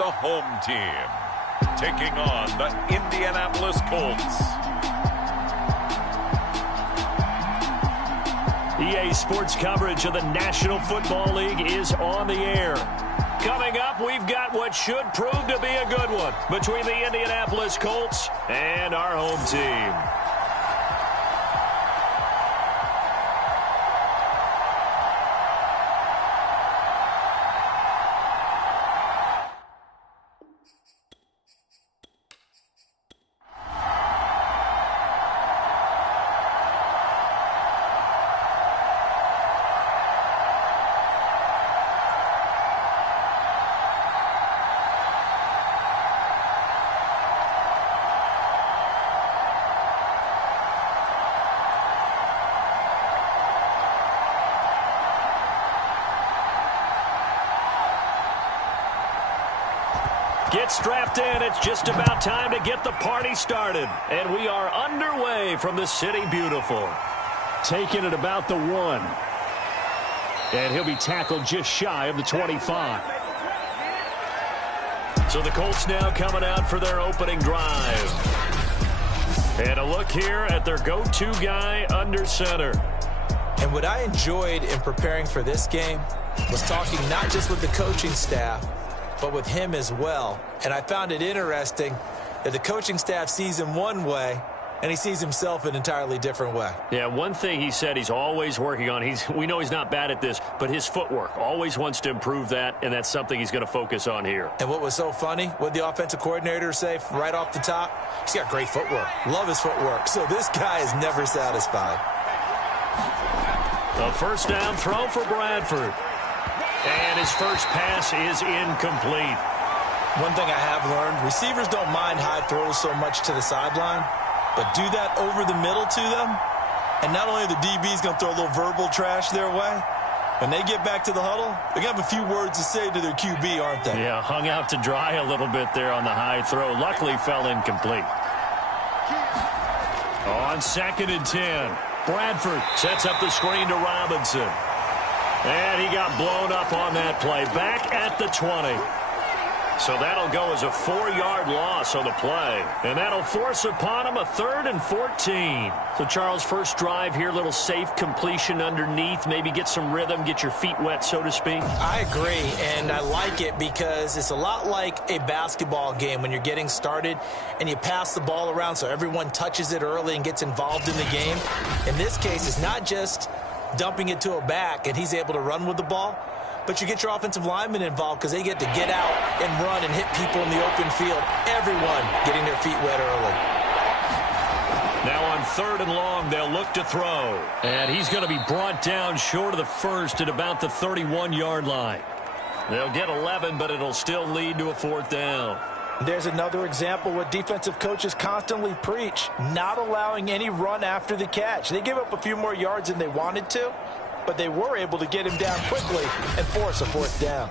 the home team, taking on the Indianapolis Colts. EA Sports coverage of the National Football League is on the air. Coming up, we've got what should prove to be a good one between the Indianapolis Colts and our home team. Get strapped in. It's just about time to get the party started. And we are underway from the City Beautiful. Taking it about the 1. And he'll be tackled just shy of the 25. So the Colts now coming out for their opening drive. And a look here at their go-to guy under center. And what I enjoyed in preparing for this game was talking not just with the coaching staff, but with him as well. And I found it interesting that the coaching staff sees him one way, and he sees himself an entirely different way. Yeah, one thing he said he's always working on, we know he's not bad at this, but his footwork, always wants to improve that, and that's something he's going to focus on here. And what was so funny, what did the offensive coordinator say right off the top? He's got great footwork. Love his footwork. So this guy is never satisfied. A first down throw for Bradford. And his first pass is incomplete. One thing I have learned, receivers don't mind high throws so much to the sideline, but do that over the middle to them, and not only are the DBs going to throw a little verbal trash their way, when they get back to the huddle, they're going to have a few words to say to their QB, aren't they? Yeah, hung out to dry a little bit there on the high throw. Luckily fell incomplete. On 2nd and 10, Bradford sets up the screen to Robinson. And he got blown up on that play. Back at the 20. So that'll go as a 4-yard loss on the play. And that'll force upon him a 3rd and 14. So, Charles, first drive here, little safe completion underneath. Maybe get some rhythm, get your feet wet, so to speak. I agree, and I like it because it's a lot like a basketball game when you're getting started and you pass the ball around so everyone touches it early and gets involved in the game. In this case, it's not just dumping it to a back and he's able to run with the ball, but you get your offensive linemen involved because they get to get out and run and hit people in the open field. Everyone getting their feet wet early. Now on 3rd and long, they'll look to throw. And he's going to be brought down short of the first at about the 31-yard line. They'll get 11, but it'll still lead to a 4th down. There's another example what defensive coaches constantly preach, not allowing any run after the catch. They gave up a few more yards than they wanted to, but they were able to get him down quickly and force a 4th down.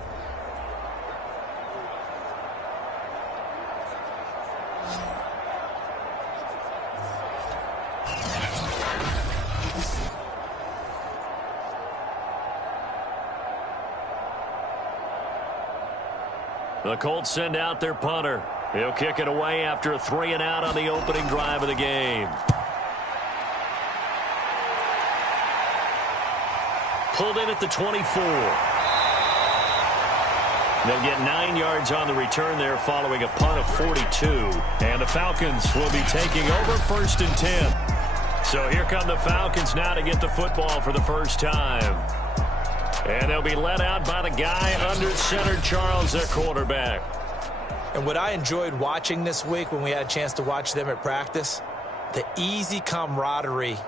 The Colts send out their punter. He'll kick it away after a 3-and-out on the opening drive of the game. Pulled in at the 24. They'll get 9 yards on the return there following a punt of 42. And the Falcons will be taking over 1st and 10. So here come the Falcons now to get the football for the first time. And they'll be led out by the guy under center, Charles, their quarterback. And what I enjoyed watching this week when we had a chance to watch them at practice, the easy camaraderie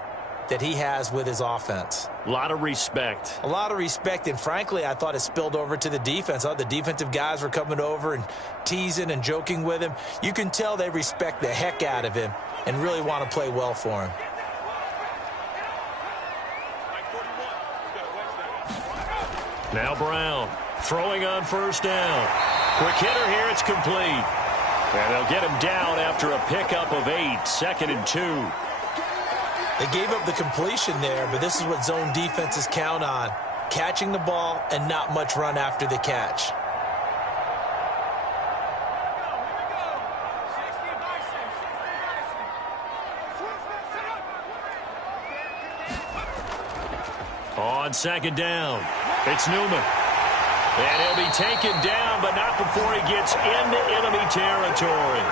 that he has with his offense. A lot of respect. A lot of respect, and frankly, I thought it spilled over to the defense. The defensive guys were coming over and teasing and joking with him. You can tell they respect the heck out of him and really want to play well for him. Now Brown throwing on 1st down. Quick hitter here, it's complete. And they'll get him down after a pickup of 8, 2nd and 2. They gave up the completion there, but this is what zone defenses count on. Catching the ball and not much run after the catch. On second down, it's Newman. And he'll be taken down, but not before he gets into enemy territory.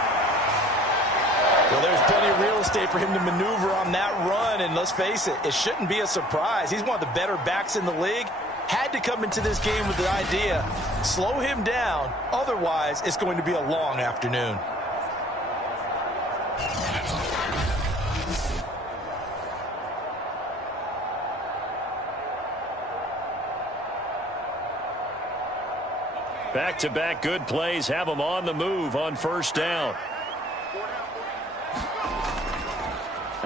Well, there's plenty of real estate for him to maneuver on that run, and let's face it, it shouldn't be a surprise. He's one of the better backs in the league. Had to come into this game with the idea, slow him down, otherwise it's going to be a long afternoon. Back-to-back good plays have him on the move on first down.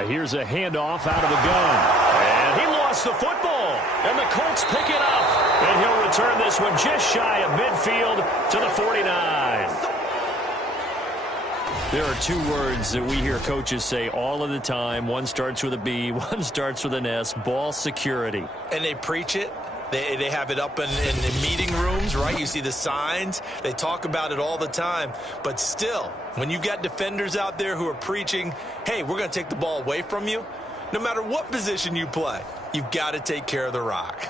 Here's a handoff out of the gun. And he lost the football. And the Colts pick it up. And he'll return this one just shy of midfield to the 49. There are two words that we hear coaches say all of the time. One starts with a B, one starts with an S. Ball security. And they preach it. They have it up in meeting rooms, right? You see the signs. They talk about it all the time. But still, when you've got defenders out there who are preaching, hey, we're going to take the ball away from you, no matter what position you play, you've got to take care of the rock.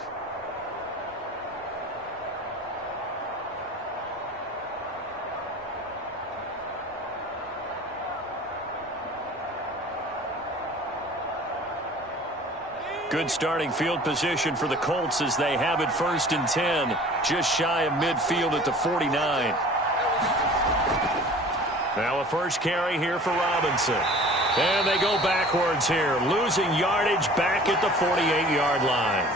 Good starting field position for the Colts as they have it 1st and 10, just shy of midfield at the 49. Now a first carry here for Robinson. And they go backwards here, losing yardage back at the 48-yard line.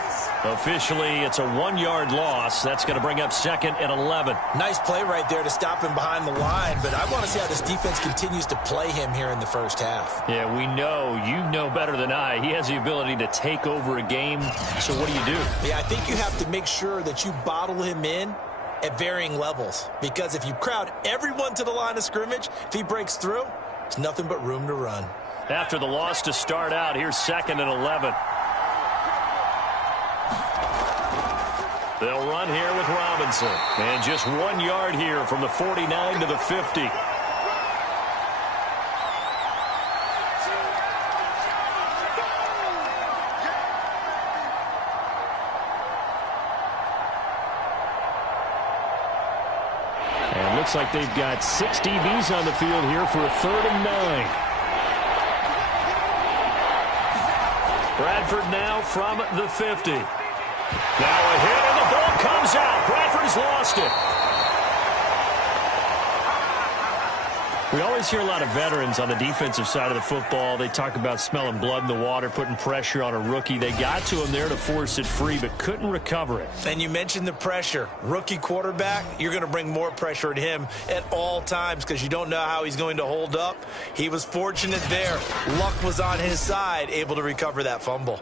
Officially, it's a 1-yard loss. That's going to bring up 2nd and 11. Nice play right there to stop him behind the line, but I want to see how this defense continues to play him here in the first half. Yeah, we know. You know better than I. He has the ability to take over a game. So what do you do? Yeah, I think you have to make sure that you bottle him in at varying levels, because if you crowd everyone to the line of scrimmage, if he breaks through, it's nothing but room to run. After the loss to start out, here's 2nd and 11. They'll run here with Robinson. And just 1 yard here from the 49 to the 50. And looks like they've got 6 DBs on the field here for a 3rd and 9. Bradford now from the 50. Now a hit, and the ball comes out. Bradford's lost it. We always hear a lot of veterans on the defensive side of the football. They talk about smelling blood in the water, putting pressure on a rookie. They got to him there to force it free, but couldn't recover it. And you mentioned the pressure. Rookie quarterback, you're going to bring more pressure at him at all times because you don't know how he's going to hold up. He was fortunate there. Luck was on his side, able to recover that fumble.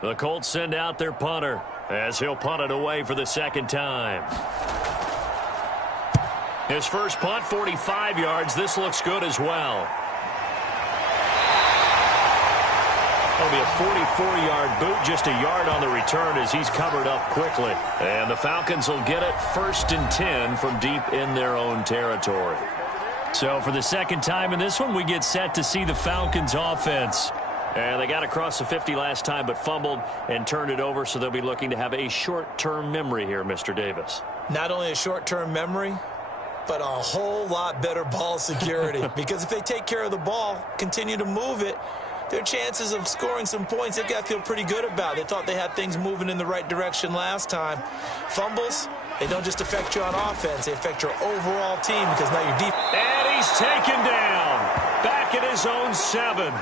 The Colts send out their punter as he'll punt it away for the 2nd time. His first punt, 45 yards. This looks good as well. That'll be a 44-yard boot, just a yard on the return as he's covered up quickly. And the Falcons will get it 1st and 10 from deep in their own territory. So for the 2nd time in this one, we get set to see the Falcons offense. And they got across the 50 last time, but fumbled and turned it over, so they'll be looking to have a short-term memory here, Mr. Davis. Not only a short-term memory, but a whole lot better ball security. Because if they take care of the ball, continue to move it, their chances of scoring some points, they've got to feel pretty good about. They thought they had things moving in the right direction last time. Fumbles, they don't just affect you on offense, they affect your overall team because now you're deep. And he's taken down back at his own 7.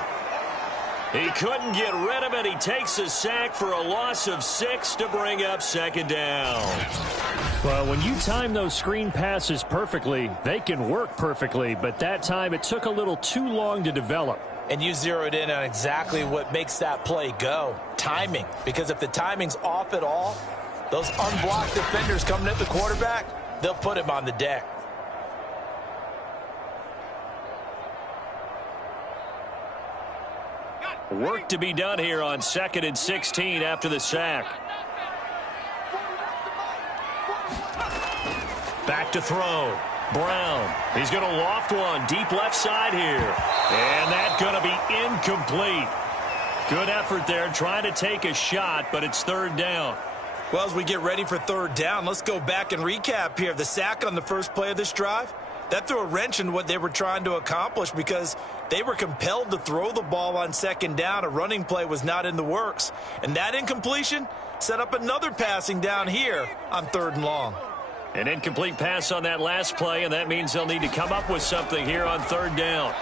He couldn't get rid of it. He takes a sack for a loss of 6 to bring up 2nd down. Well, when you time those screen passes perfectly, they can work perfectly. But that time, it took a little too long to develop. And you zeroed in on exactly what makes that play go. Timing. Because if the timing's off at all, those unblocked defenders coming at the quarterback, they'll put him on the deck. Work to be done here on 2nd and 16 after the sack. Back to throw. Brown. He's going to loft one deep left side here. And that's going to be incomplete. Good effort there trying to take a shot, but it's third down. Well, as we get ready for third down, let's go back and recap here. The sack on the first play of this drive, that threw a wrench in what they were trying to accomplish because they were compelled to throw the ball on second down. A running play was not in the works. And that incompletion set up another passing down here on third and long. An incomplete pass on that last play, and that means they'll need to come up with something here on third down.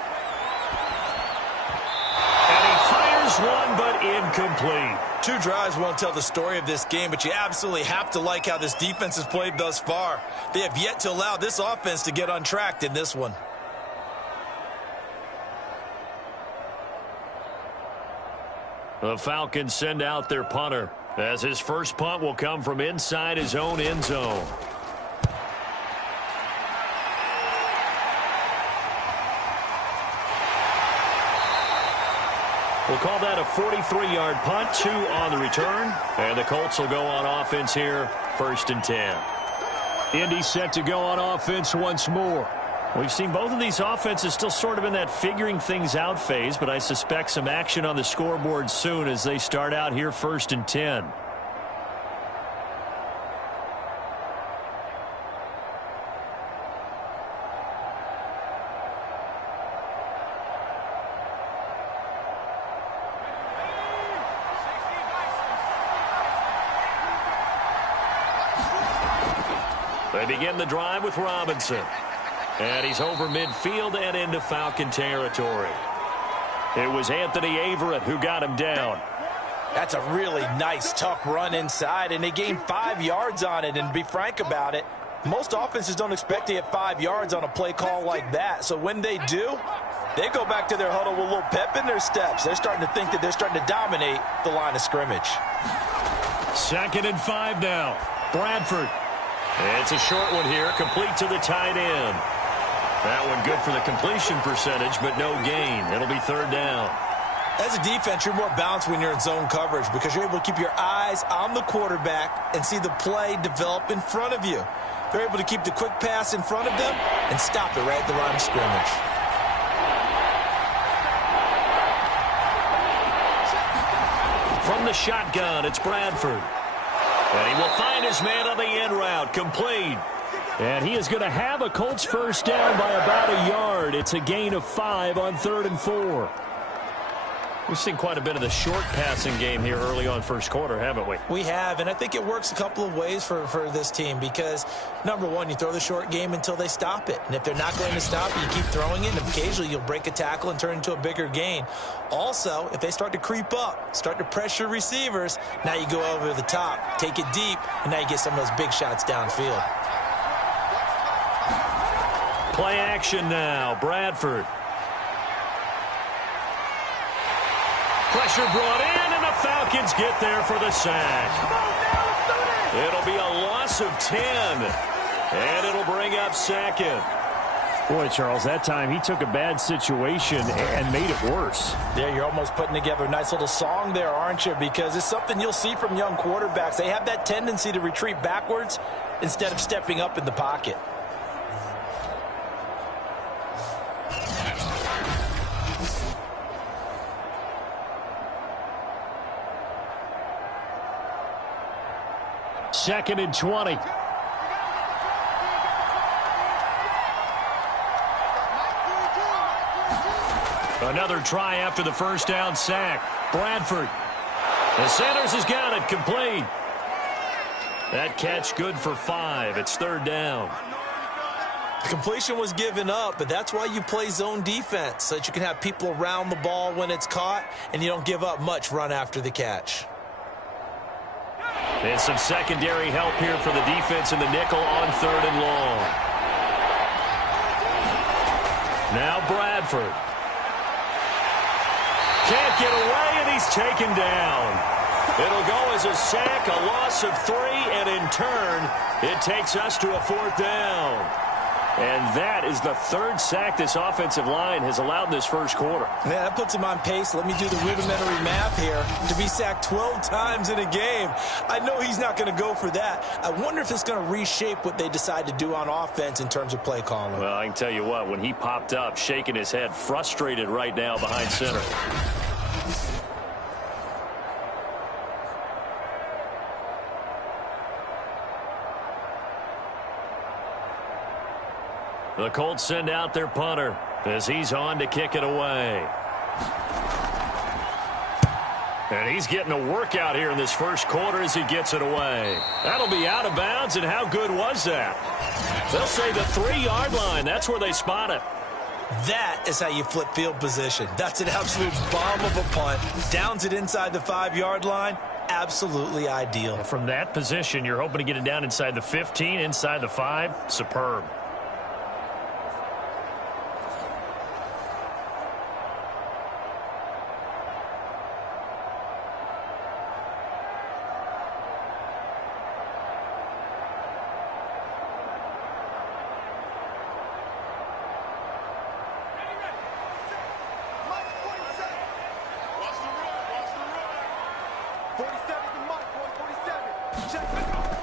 And he fires one, but incomplete. Two drives won't tell the story of this game, but you absolutely have to like how this defense has played thus far. They have yet to allow this offense to get untracked in this one. The Falcons send out their punter, as his first punt will come from inside his own end zone. We'll call that a 43-yard punt, 2 on the return. And the Colts will go on offense here, 1st and 10. Indy set to go on offense once more. We've seen both of these offenses still sort of in that figuring things out phase, but I suspect some action on the scoreboard soon as they start out here 1st and 10. They begin the drive with Robinson. And he's over midfield and into Falcon territory. It was Anthony Averett who got him down. That's a really nice, tough run inside, and they gained 5 yards on it. And to be frank about it, most offenses don't expect to get 5 yards on a play call like that. So when they do, they go back to their huddle with a little pep in their steps. They're starting to think that they're starting to dominate the line of scrimmage. 2nd and 5 now. Bradford. It's a short one here, complete to the tight end. That one good for the completion percentage, but no gain. It'll be third down. As a defense, you're more balanced when you're in zone coverage because you're able to keep your eyes on the quarterback and see the play develop in front of you. They're able to keep the quick pass in front of them and stop it right at the line of scrimmage. From the shotgun, it's Bradford. And he will find his man on the end route, complete. And he is going to have a Colts first down by about a yard. It's a gain of 5 on 3rd and 4. We've seen quite a bit of the short passing game here early on first quarter, haven't we? We have, and I think it works a couple of ways for this team because, number one, you throw the short game until they stop it. And if they're not going to stop it, you keep throwing it, and occasionally you'll break a tackle and turn it into a bigger gain. Also, if they start to creep up, start to pressure receivers, now you go over the top, take it deep, and now you get some of those big shots downfield. Play action now, Bradford. Pressure brought in, and the Falcons get there for the sack. It'll be a loss of 10, and it'll bring up 2nd. Boy, Charles, that time he took a bad situation and made it worse. Yeah, you're almost putting together a nice little song there, aren't you? Because it's something you'll see from young quarterbacks. They have that tendency to retreat backwards instead of stepping up in the pocket. Second and 20. Another try after the first down sack. Bradford. The Sanders has got it complete. That catch good for 5. It's third down. The completion was given up, but that's why you play zone defense, so that you can have people around the ball when it's caught, and you don't give up much run after the catch. And some secondary help here for the defense in the nickel on 3rd and long. Now Bradford. Can't get away, and he's taken down. It'll go as a sack, a loss of 3, and in turn, it takes us to a 4th down. And that is the third sack this offensive line has allowed in this first quarter. Man, that puts him on pace. Let me do the rudimentary math here. To be sacked 12 times in a game, I know he's not going to go for that. I wonder if it's going to reshape what they decide to do on offense in terms of play calling. Well, I can tell you what, when he popped up, shaking his head, frustrated right now behind center. The Colts send out their punter as he's on to kick it away. And he's getting a workout here in this first quarter as he gets it away. That'll be out of bounds, and how good was that? They'll say the 3-yard line. That's where they spot it. That is how you flip field position. That's an absolute bomb of a punt. Downs it inside the 5-yard line. Absolutely ideal. From that position, you're hoping to get it down inside the 15, inside the 5. Superb.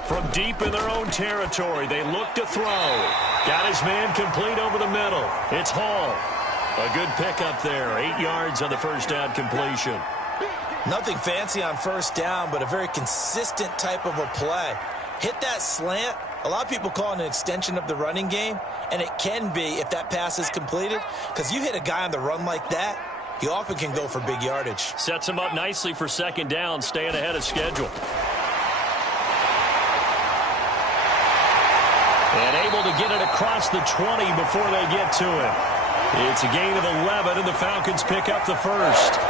From deep in their own territory, they look to throw. Got his man complete over the middle. It's Hall. A good pickup there. 8 yards on the first down completion. Nothing fancy on first down, but a very consistent type of a play. Hit that slant. A lot of people call it an extension of the running game, and it can be if that pass is completed, because you hit a guy on the run like that, he often can go for big yardage. Sets him up nicely for second down, staying ahead of schedule. And able to get it across the 20 before they get to it. It's a gain of 11, and the Falcons pick up the first.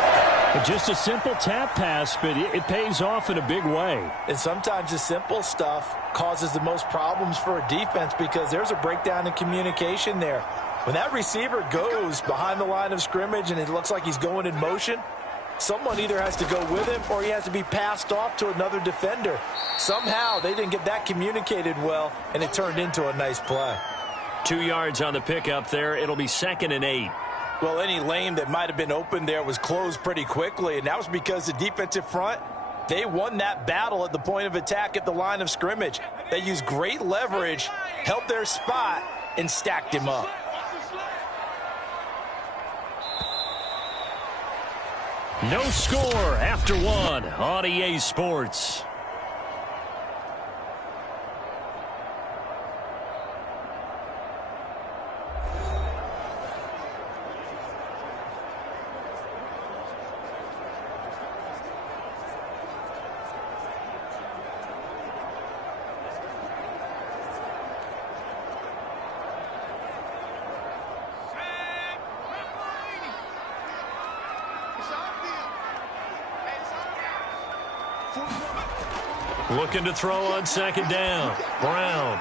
Just a simple tap pass, but it pays off in a big way. And sometimes the simple stuff causes the most problems for a defense because there's a breakdown in communication there. When that receiver goes behind the line of scrimmage and it looks like he's going in motion, someone either has to go with him or he has to be passed off to another defender. Somehow they didn't get that communicated well, and it turned into a nice play. 2 yards on the pickup there. It'll be 2nd and 8. Well, any lane that might have been open there was closed pretty quickly, and that was because the defensive front, they won that battle at the point of attack at the line of scrimmage. They used great leverage, held their spot, and stacked him up. No score after one on EA Sports. Looking to throw on second down. Brown.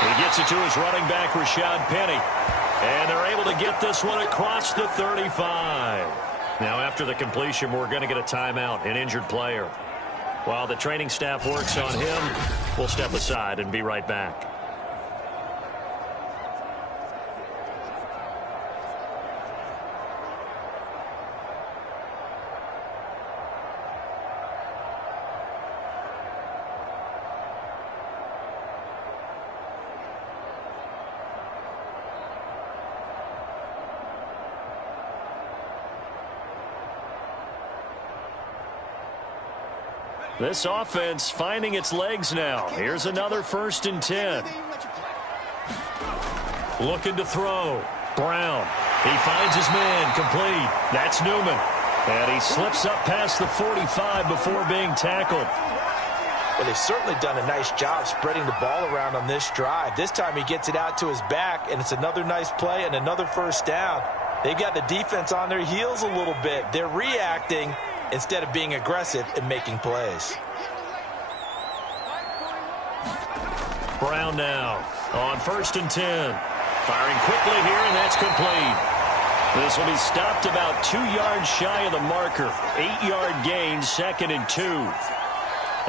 He gets it to his running back, Rashad Penny. And they're able to get this one across the 35. Now, after the completion, we're going to get a timeout, an injured player. While the training staff works on him, we'll step aside and be right back. This offense finding its legs now. Here's another 1st and 10. Looking to throw. Brown. He finds his man complete. That's Newman. And he slips up past the 45 before being tackled. Well, they've certainly done a nice job spreading the ball around on this drive. This time he gets it out to his back, and it's another nice play and another first down. They've got the defense on their heels a little bit. They're reacting instead of being aggressive and making plays. Brown now on 1st and 10. Firing quickly here, and that's complete. This will be stopped about 2 yards shy of the marker. 8-yard gain, 2nd and 2.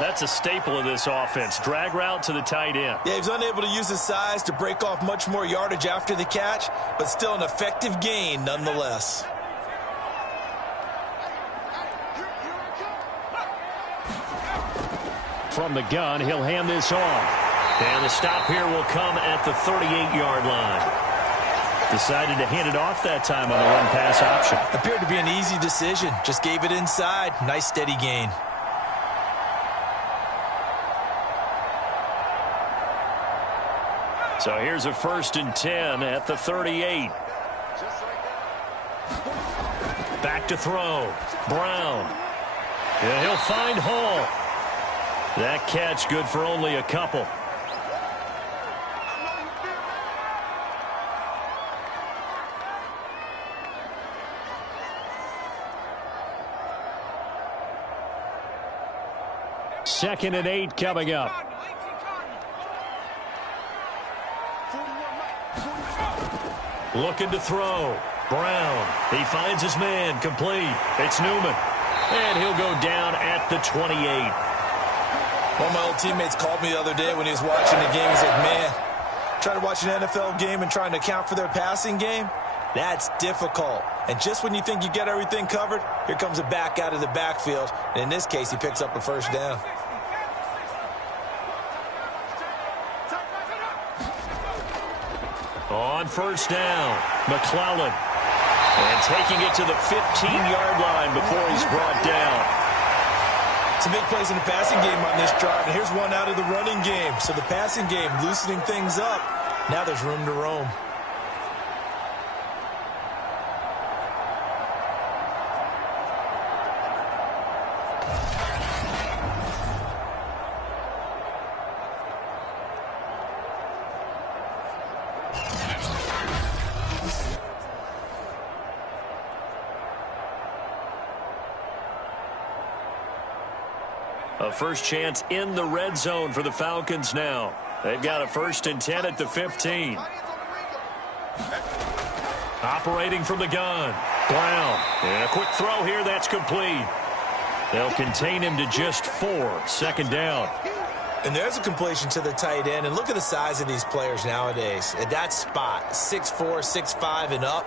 That's a staple of this offense. Drag route to the tight end. Yeah, he's unable to use his size to break off much more yardage after the catch, but still an effective gain nonetheless. From the gun, he'll hand this off. And the stop here will come at the 38-yard line. Decided to hand it off that time on the run-pass option. Appeared to be an easy decision. Just gave it inside. Nice steady gain. So here's a 1st and 10 at the 38. Back to throw. Brown. Yeah, he'll find Hall. That catch good for only a couple. Second and 8 coming up. Looking to throw. Brown. He finds his man. Complete. It's Newman. And he'll go down at the 28. One of my old teammates called me the other day when he was watching the game. He said, man, trying to watch an NFL game and trying to account for their passing game, that's difficult. And just when you think you get everything covered, here comes a back out of the backfield. And in this case, he picks up a first down. On first down, McClellan. And taking it to the 15-yard line before he's brought down. Some big plays in the passing game on this drive. And here's one out of the running game. So the passing game loosening things up. Now there's room to roam. A first chance in the red zone for the Falcons now. They've got a 1st and 10 at the 15. Operating from the gun. Brown. And a quick throw here. That's complete. They'll contain him to just 4. Second down. And there's a completion to the tight end. And look at the size of these players nowadays. At that spot, 6'4", 6'5", and up.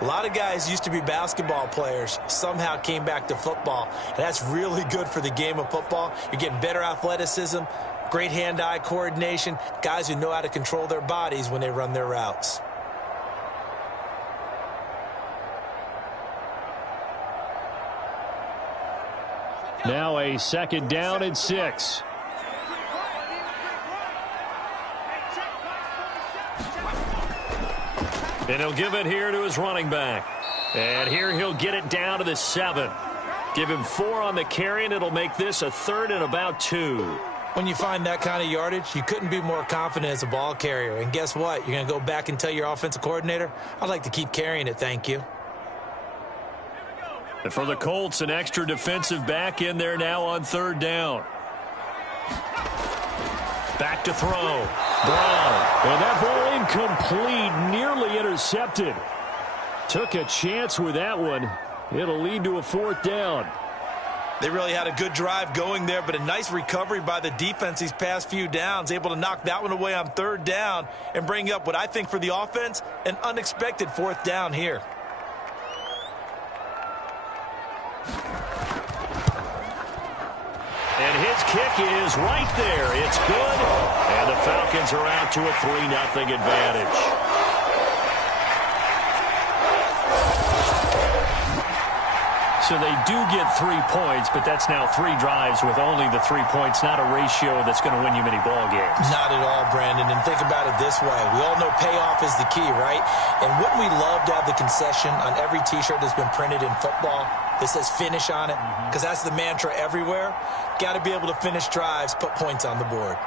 A lot of guys used to be basketball players, somehow came back to football. And that's really good for the game of football. You're getting better athleticism, great hand-eye coordination, guys who know how to control their bodies when they run their routes. Now a 2nd down and 6. And he'll give it here to his running back. And here he'll get it down to the 7. Give him 4 on the carry, and it'll make this a 3rd and about 2. When you find that kind of yardage, you couldn't be more confident as a ball carrier. And guess what? You're going to go back and tell your offensive coordinator, I'd like to keep carrying it, thank you. And for the Colts, an extra defensive back in there now on 3rd down. Back to throw. Brown. And that ball incomplete, nearly intercepted. Took a chance with that one. It'll lead to a 4th down. They really had a good drive going there, but a nice recovery by the defense these past few downs, able to knock that one away on 3rd down and bring up what I think for the offense, an unexpected 4th down here. And his kick is right there. It's good. And the Falcons are out to a 3-0 advantage. So they do get 3 points, but that's now 3 drives with only the 3 points, not a ratio that's going to win you many ball games. Not at all, Brandon. And think about it this way. We all know payoff is the key, right? And wouldn't we love to have the concession on every T-shirt that's been printed in football that says finish on it? Because that's the mantra everywhere. Got to be able to finish drives, put points on the board.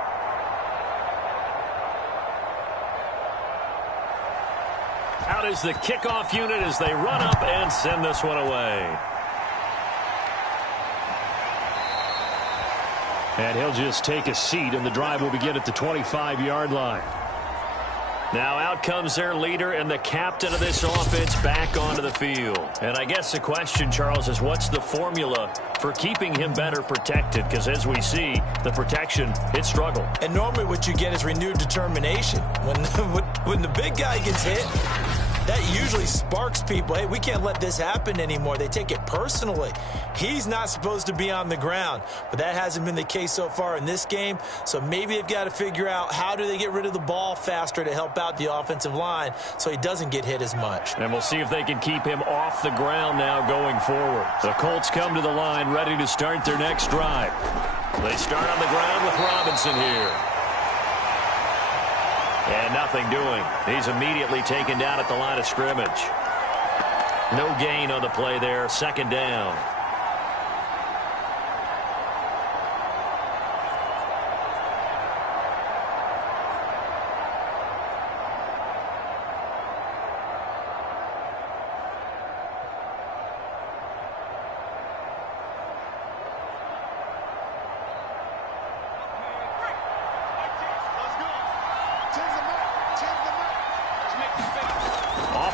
Out is the kickoff unit as they run up and send this one away. And he'll just take a seat, and the drive will begin at the 25-yard line. Now out comes their leader and the captain of this offense back onto the field. And I guess the question, Charles, is what's the formula for keeping him better protected? Because as we see, the protection, it struggled. And normally what you get is renewed determination. When the big guy gets hit, that usually sparks people. Hey, we can't let this happen anymore. They take it personally. He's not supposed to be on the ground, but that hasn't been the case so far in this game. So maybe they've got to figure out how do they get rid of the ball faster to help out the offensive line so he doesn't get hit as much. And we'll see if they can keep him off the ground now going forward. The Colts come to the line ready to start their next drive. They start on the ground with Robinson here. And nothing doing. He's immediately taken down at the line of scrimmage. No gain on the play there. Second down.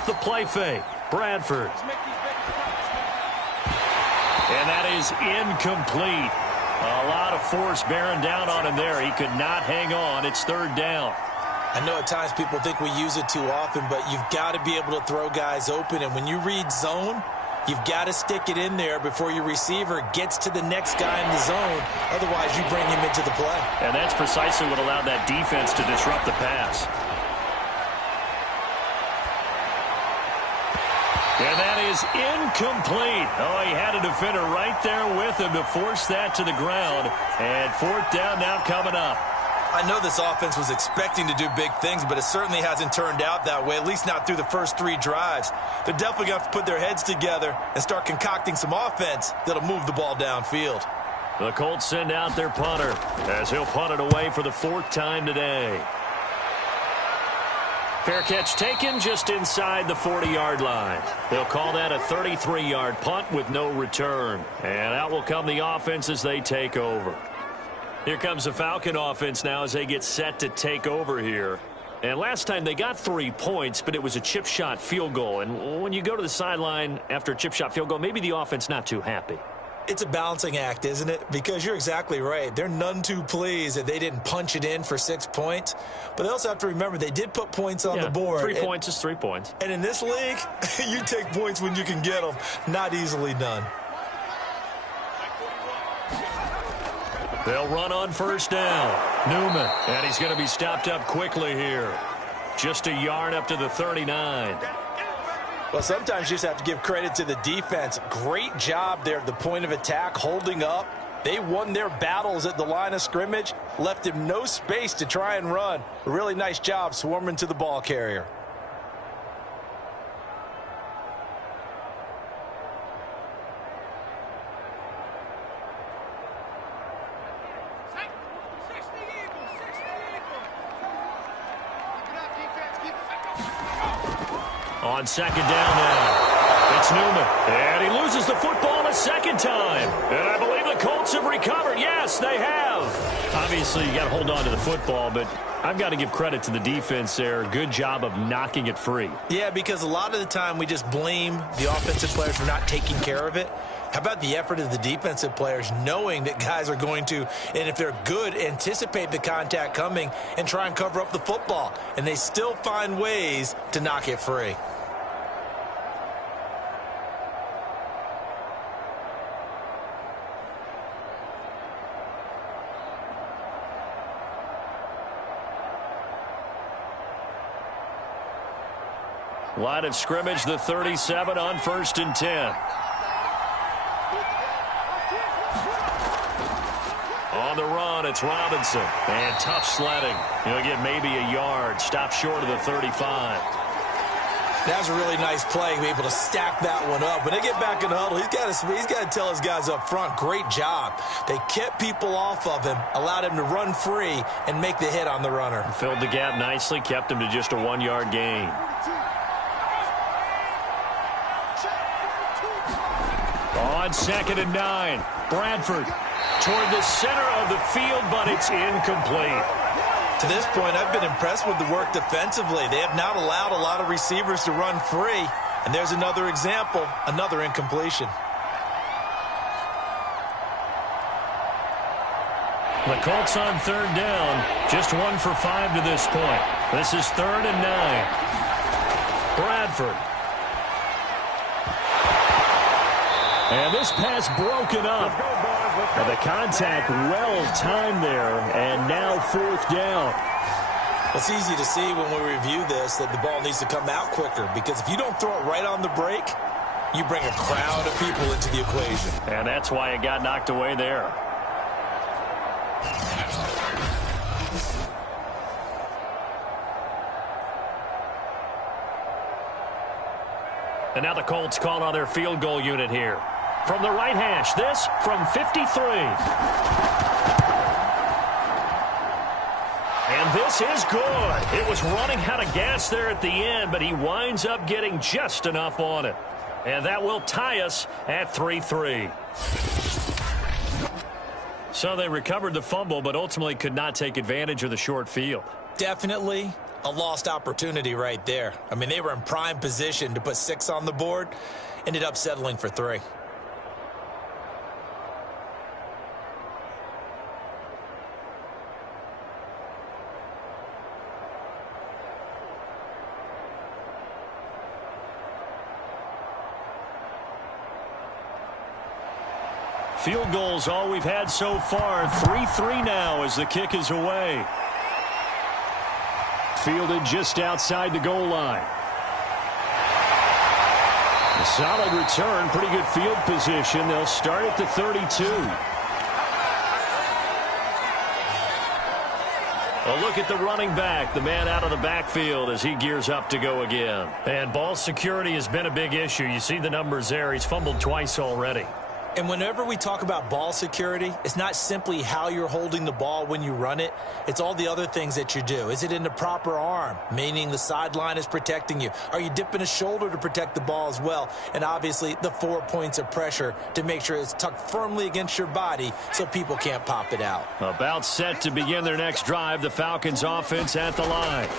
The play fake. Bradford. And that is incomplete. A lot of force bearing down on him there. He could not hang on. It's third down. I know at times people think we use it too often, but you've got to be able to throw guys open. And when you read zone, you've got to stick it in there before your receiver gets to the next guy in the zone. Otherwise, you bring him into the play. And that's precisely what allowed that defense to disrupt the pass. And that is incomplete. Oh, he had a defender right there with him to force that to the ground. And fourth down now coming up. I know this offense was expecting to do big things, but it certainly hasn't turned out that way, at least not through the first three drives. They're definitely going to have to put their heads together and start concocting some offense that'll move the ball downfield. The Colts send out their punter as he'll punt it away for the fourth time today. Fair catch taken just inside the 40-yard line. They'll call that a 33-yard punt with no return. And out will come the offense as they take over. Here comes the Falcon offense now as they get set to take over here. And last time they got 3 points, but it was a chip shot field goal. And when you go to the sideline after a chip shot field goal, maybe the offense not too happy. It's a balancing act, isn't it? Because you're exactly right. They're none too pleased that they didn't punch it in for 6 points. But they also have to remember they did put points on the board. 3 points is 3 points. And in this league, you take points when you can get them. Not easily done. They'll run on first down. Newman. And he's going to be stopped up quickly here. Just a yard up to the 39. Well, sometimes you just have to give credit to the defense. Great job there at the point of attack, holding up. They won their battles at the line of scrimmage, left him no space to try and run. A really nice job swarming to the ball carrier. On second down now, it's Newman. And he loses the football a second time. And I believe the Colts have recovered. Yes, they have. Obviously, you got to hold on to the football, but I've got to give credit to the defense there. Good job of knocking it free. Yeah, because a lot of the time we just blame the offensive players for not taking care of it. How about the effort of the defensive players knowing that guys are going to, and if they're good, anticipate the contact coming and try and cover up the football. And they still find ways to knock it free. Line of scrimmage, the 37 on 1st and 10. On the run, it's Robinson. And tough sledding. He'll get maybe a yard. Stop short of the 35. That was a really nice play to be able to stack that one up. When they get back in the huddle, he's got to tell his guys up front, great job. They kept people off of him, allowed him to run free and make the hit on the runner. Filled the gap nicely, kept him to just a 1-yard gain. On 2nd and 9, Bradford toward the center of the field, but it's incomplete. To this point, I've been impressed with the work defensively. They have not allowed a lot of receivers to run free. And there's another example, another incompletion. The Colts on third down, just 1 for 5 to this point. This is 3rd and 9. Bradford. And this pass broken up. And the contact well timed there, and now 4th down. It's easy to see when we review this that the ball needs to come out quicker, because if you don't throw it right on the break, you bring a crowd of people into the equation. And that's why it got knocked away there. And now the Colts call on their field goal unit here. From the right hash, this from 53. And this is good. It was running out of gas there at the end, but he winds up getting just enough on it. And that will tie us at 3-3. So they recovered the fumble, but ultimately could not take advantage of the short field. Definitely a lost opportunity right there. I mean, they were in prime position to put 6 on the board, ended up settling for 3. Field goals all we've had so far. 3-3 now as the kick is away. Fielded just outside the goal line. A solid return, pretty good field position. They'll start at the 32. A look at the running back, the man out of the backfield as he gears up to go again. And ball security has been a big issue. You see the numbers there. He's fumbled twice already. And whenever we talk about ball security, it's not simply how you're holding the ball when you run it. It's all the other things that you do. Is it in the proper arm, meaning the sideline is protecting you? Are you dipping a shoulder to protect the ball as well? And obviously the 4 points of pressure to make sure it's tucked firmly against your body so people can't pop it out. About set to begin their next drive, the Falcons offense at the line.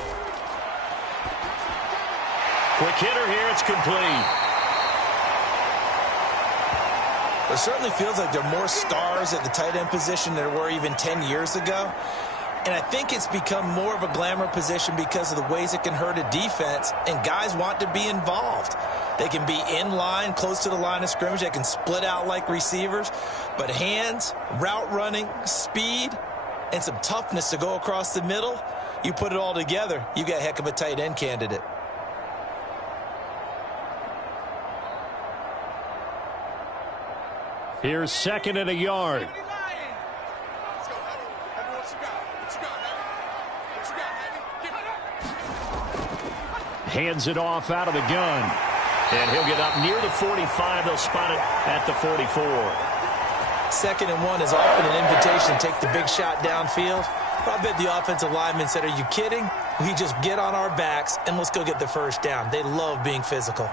Quick hitter here, it's complete. It certainly feels like there are more stars at the tight end position than there were even 10 years ago. And I think it's become more of a glamour position because of the ways it can hurt a defense, and guys want to be involved. They can be in line, close to the line of scrimmage. They can split out like receivers. But hands, route running, speed, and some toughness to go across the middle, you put it all together, you got a heck of a tight end candidate. Here's 2nd and a yard. Hands it off out of the gun. And he'll get up near the 45. They'll spot it at the 44. 2nd and 1 is often an invitation to take the big shot downfield. But I bet the offensive lineman said, are you kidding? We just get on our backs and let's go get the first down. They love being physical.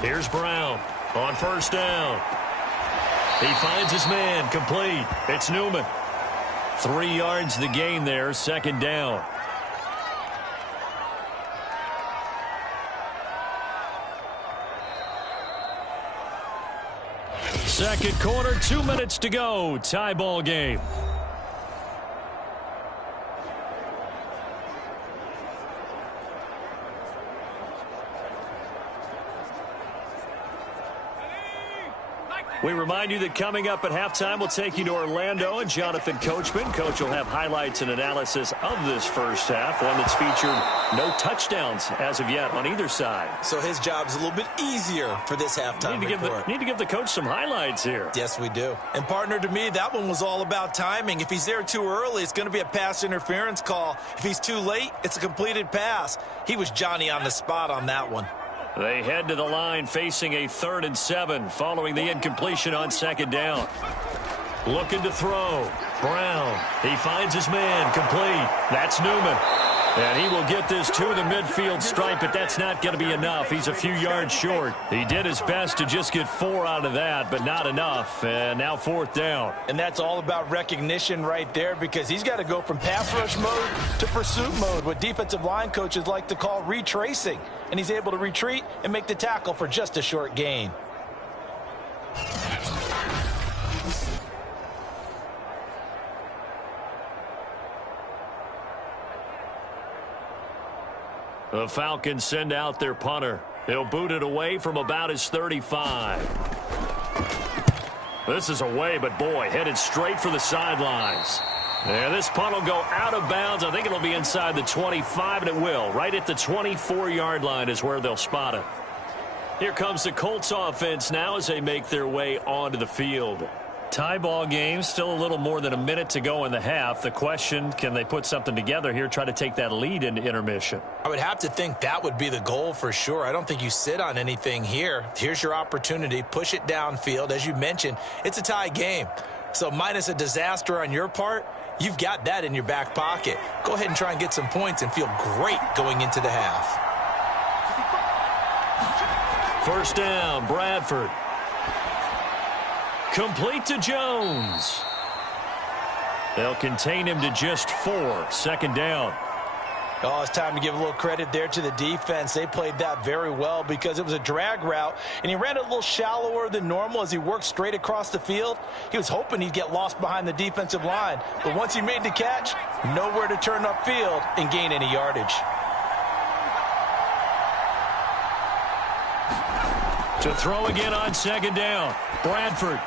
Here's Brown on 1st down. He finds his man, complete. It's Newman. 3 yards the gain there, 2nd down. Second quarter, 2 minutes to go. Tie ball game. We remind you that coming up at halftime, we'll take you to Orlando and Jonathan Coachman. Coach will have highlights and analysis of this first half, one that's featured no touchdowns as of yet on either side. So his job's a little bit easier for this halftime report. Need to give the coach some highlights here. Yes, we do. And partner, to me, that one was all about timing. If he's there too early, it's going to be a pass interference call. If he's too late, it's a completed pass. He was Johnny on the spot on that one. They head to the line facing a 3rd and 7 following the incompletion on 2nd down. Looking to throw. Brown. He finds his man, complete. That's Newman. And he will get this to the midfield stripe, but that's not going to be enough. He's a few yards short. He did his best to just get 4 out of that, but not enough. And now 4th down. And that's all about recognition right there, because he's got to go from pass rush mode to pursuit mode, what defensive line coaches like to call retracing. And he's able to retreat and make the tackle for just a short gain. The Falcons send out their punter. He'll boot it away from about his 35. This is away, but boy, headed straight for the sidelines. Yeah, this punt will go out of bounds. I think it'll be inside the 25, and it will. Right at the 24-yard line is where they'll spot it. Here comes the Colts offense now as they make their way onto the field. Tie ball game, still a little more than a minute to go in the half. The question, can they put something together here, try to take that lead into intermission? I would have to think that would be the goal for sure. I don't think you sit on anything here. Here's your opportunity. Push it downfield. As you mentioned, it's a tie game. So minus a disaster on your part, you've got that in your back pocket. Go ahead and try and get some points and feel great going into the half. First down, Bradford. Complete to Jones. They'll contain him to just 4. 2nd down. Oh, it's time to give a little credit there to the defense. They played that very well because it was a drag route, and he ran it a little shallower than normal as he worked straight across the field. He was hoping he'd get lost behind the defensive line, but once he made the catch, nowhere to turn upfield and gain any yardage. To throw again on 2nd down, Bradford.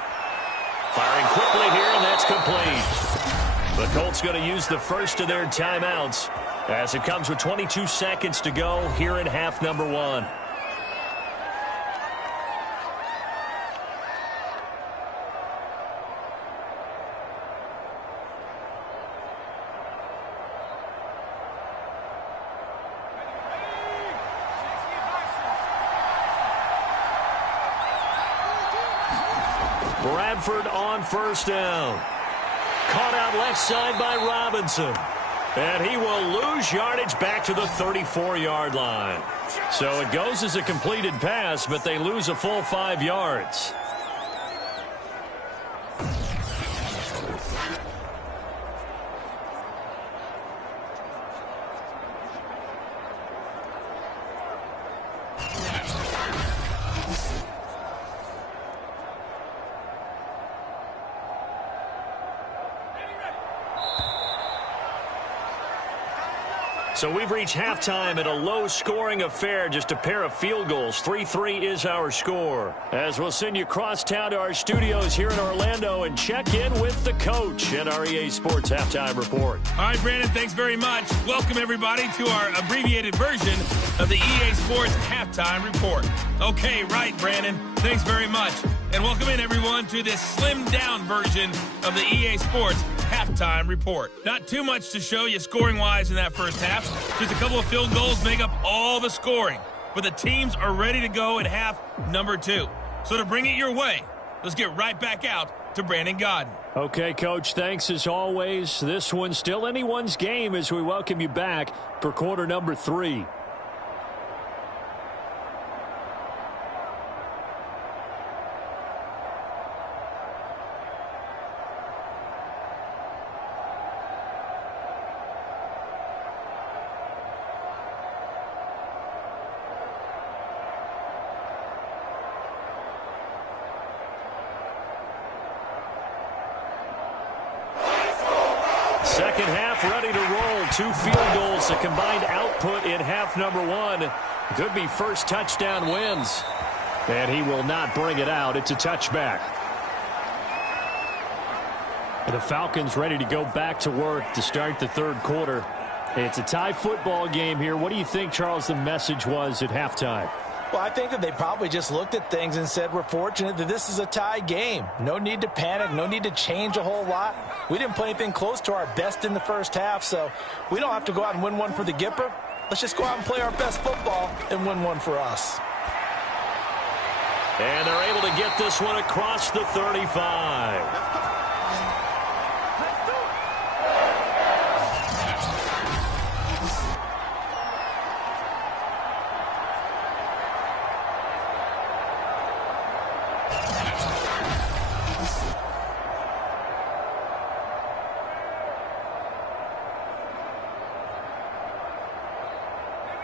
Firing quickly here, and that's complete. The Colts going to use the first of their timeouts as it comes with 22 seconds to go here in half number 1. Bradford on first down. Caught out left side by Robinson. And he will lose yardage back to the 34-yard line. So it goes as a completed pass, but they lose a full 5 yards. So we've reached halftime at a low-scoring affair, just a pair of field goals. 3-3 is our score. As we'll send you cross-town to our studios here in Orlando and check in with the coach at our EA Sports Halftime Report. All right, Brandon, thanks very much. Welcome, everybody, to our abbreviated version of the EA Sports Halftime Report. Okay, right, Brandon. Thanks very much. And welcome in, everyone, to this slimmed-down version of the EA Sports Halftime Report. Not too much to show you scoring-wise in that first half. Just a couple of field goals make up all the scoring. But the teams are ready to go at half number 2. So to bring it your way, let's get right back out to Brandon Godden. Okay, Coach, thanks as always. This one's still anyone's game as we welcome you back for quarter number 3. Second half ready to roll. 2 field goals, a combined output in half number 1. Could be first touchdown wins. And he will not bring it out. It's a touchback. And the Falcons ready to go back to work to start the third quarter. It's a tie football game here. What do you think, Charles, the message was at halftime? Well, I think that they probably just looked at things and said, we're fortunate that this is a tie game. No need to panic. No need to change a whole lot. We didn't play anything close to our best in the first half, so we don't have to go out and win one for the Gipper. Let's just go out and play our best football and win one for us. And they're able to get this one across the 35.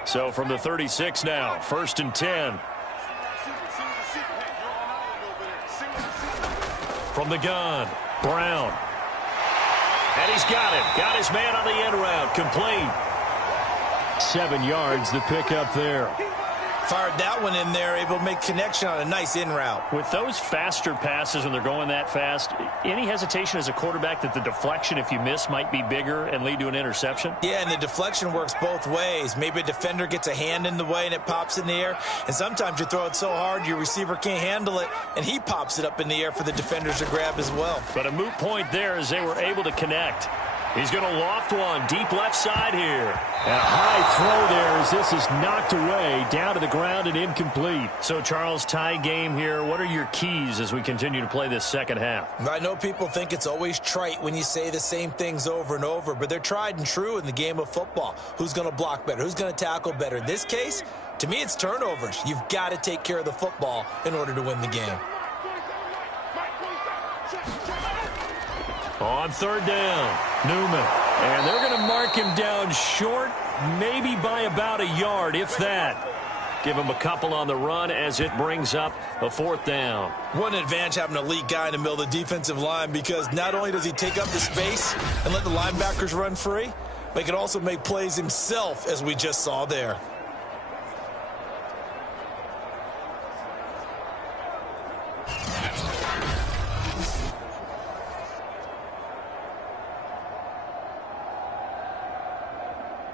So from the 36 now, 1st and 10. From the gun, Brown. And he's got him. Got his man on the end route. Complete. 7 yards, the pickup there. Fired that one in there, able to make connection on a nice in route. With those faster passes when they're going that fast, any hesitation as a quarterback that the deflection, if you miss, might be bigger and lead to an interception? Yeah, and the deflection works both ways. Maybe a defender gets a hand in the way and it pops in the air. And sometimes you throw it so hard your receiver can't handle it, and he pops it up in the air for the defenders to grab as well. But a moot point there as they were able to connect. He's going to loft one deep left side here. And a high throw there as this is knocked away, down to the ground and incomplete. So, Charles, tie game here. What are your keys as we continue to play this second half? I know people think it's always trite when you say the same things over and over, but they're tried and true in the game of football. Who's going to block better? Who's going to tackle better? In this case, to me, it's turnovers. You've got to take care of the football in order to win the game. On 3rd down, Newman. And they're going to mark him down short, maybe by about a yard, if that. Give him a couple on the run as it brings up a 4th down. What an advantage having an elite guy in the middle of the defensive line, because not only does he take up the space and let the linebackers run free, but he can also make plays himself, as we just saw there.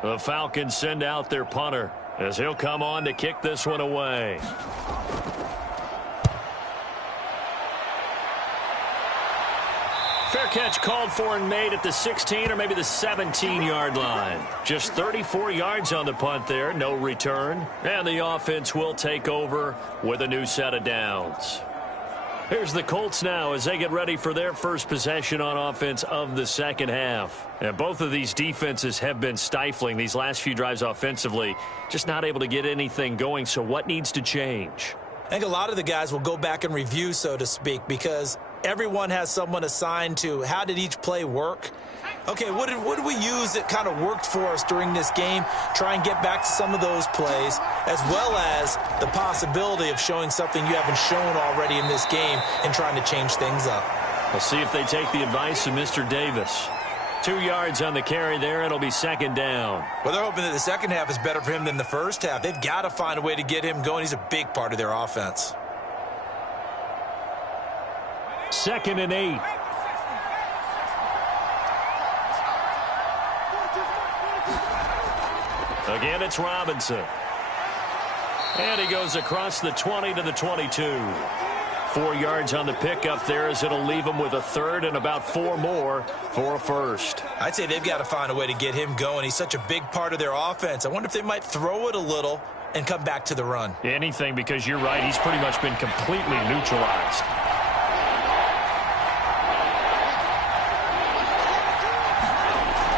The Falcons send out their punter as he'll come on to kick this one away. Fair catch called for and made at the 16 or maybe the 17-yard line. Just 34 yards on the punt there, no return. And the offense will take over with a new set of downs. Here's the Colts now as they get ready for their first possession on offense of the second half. And both of these defenses have been stifling these last few drives offensively, just not able to get anything going. So what needs to change? I think a lot of the guys will go back and review, so to speak, because everyone has someone assigned to how did each play work. Okay, what did we use that kind of worked for us during this game? Try and get back to some of those plays, as well as the possibility of showing something you haven't shown already in this game and trying to change things up. We'll see if they take the advice of Mr. Davis. 2 yards on the carry there. It'll be 2nd down. Well, they're hoping that the second half is better for him than the first half. They've got to find a way to get him going. He's a big part of their offense. 2nd and 8. Again, it's Robinson. And he goes across the 20 to the 22. 4 yards on the pickup there as it'll leave him with a 3rd and about 4 more for a 1st. I'd say they've got to find a way to get him going. He's such a big part of their offense. I wonder if they might throw it a little and come back to the run. Anything, because you're right. He's pretty much been completely neutralized.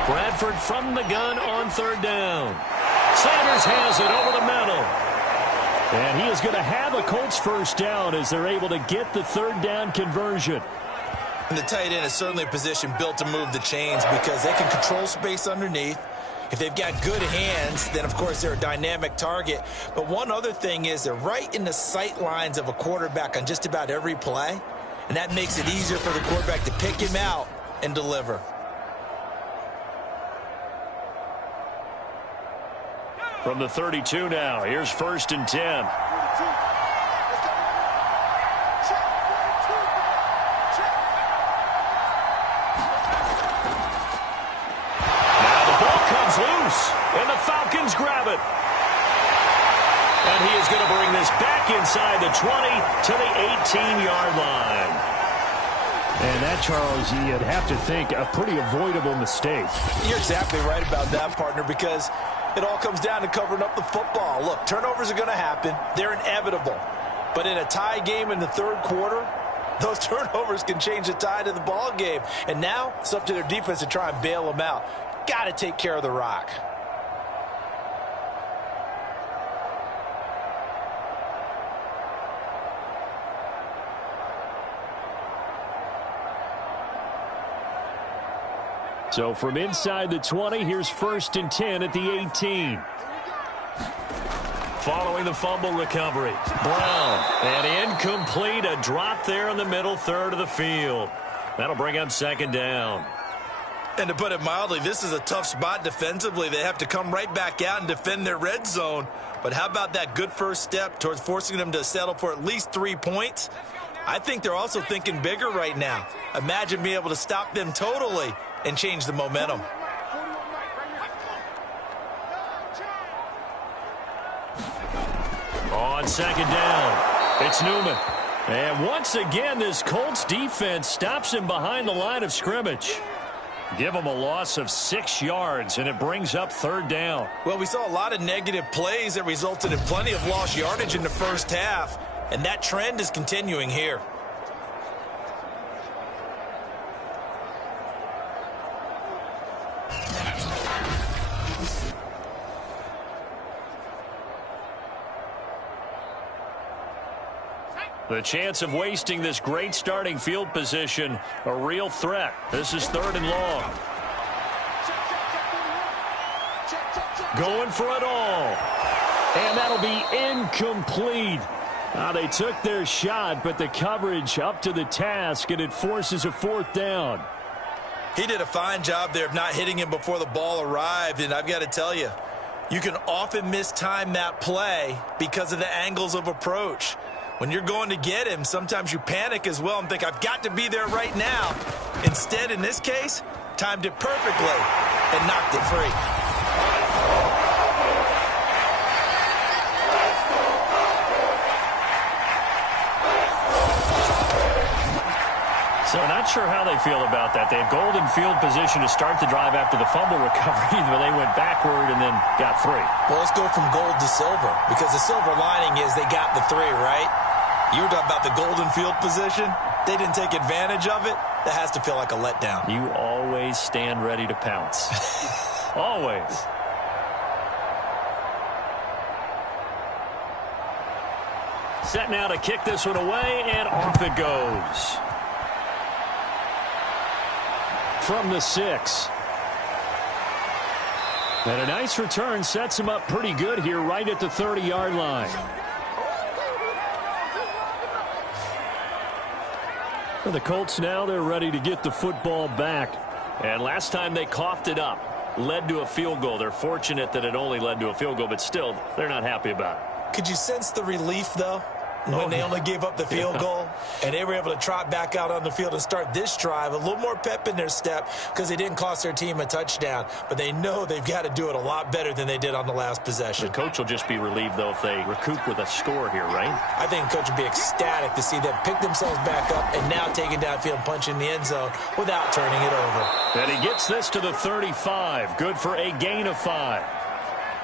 Bradford from the gun on 3rd down. Sanders has it over the middle. And he is going to have a Colts first down as they're able to get the 3rd down conversion. And the tight end is certainly a position built to move the chains because they can control space underneath. If they've got good hands, then, of course, they're a dynamic target. But one other thing is they're right in the sight lines of a quarterback on just about every play. And that makes it easier for the quarterback to pick him out and deliver. From the 32 now, here's 1st and 10. Now the ball comes loose, and the Falcons grab it. And he is going to bring this back inside the 20 to the 18-yard line. And that, Charles, you'd have to think a pretty avoidable mistake. You're exactly right about that, partner, because it all comes down to covering up the football. Look, turnovers are going to happen. They're inevitable. But in a tie game in the 3rd quarter, those turnovers can change the tide of the ball game. And now it's up to their defense to try and bail them out. Got to take care of the rock. So from inside the 20, here's 1st and 10 at the 18. following the fumble recovery. Brown, and incomplete, a drop there in the middle third of the field. That'll bring up second down. And to put it mildly, this is a tough spot defensively. They have to come right back out and defend their red zone. But how about that good first step towards forcing them to settle for at least 3 points? I think they're also thinking bigger right now. Imagine being able to stop them totally and change the momentum. On second down, it's Newman. And once again, this Colts defense stops him behind the line of scrimmage. Give him a loss of 6 yards, and it brings up third down. Well, we saw a lot of negative plays that resulted in plenty of lost yardage in the first half, and that trend is continuing here. The chance of wasting this great starting field position, a real threat. This is third and long. Going for it all. And that'll be incomplete. They took their shot, but the coverage up to the task, and it forces a fourth down. He did a fine job there of not hitting him before the ball arrived, and I've got to tell you, you can often mistime that play because of the angles of approach. When you're going to get him, sometimes you panic as well and think, I've got to be there right now. Instead, in this case, timed it perfectly and knocked it free. So not sure how they feel about that. They had golden field position to start the drive after the fumble recovery, but they went backward and then got 3. Well, let's go from gold to silver, because the silver lining is they got the 3, right? You were talking about the golden field position. They didn't take advantage of it. That has to feel like a letdown. You always stand ready to pounce. Always. Set now to kick this one away, and off it goes. From the 6. And a nice return sets him up pretty good here right at the 30-yard line. And the Colts now, they're ready to get the football back. And last time they coughed it up, led to a field goal. They're fortunate that it only led to a field goal, but still, they're not happy about it. Could you sense the relief, though, when they only gave up the field goal and they were able to trot back out on the field and start this drive? A little more pep in their step because they didn't cost their team a touchdown, but they know they've got to do it a lot better than they did on the last possession. The coach will just be relieved, though, if they recoup with a score here, right? I think the coach will be ecstatic to see them pick themselves back up and now take it downfield and punch in the end zone without turning it over. And he gets this to the 35. Good for a gain of 5.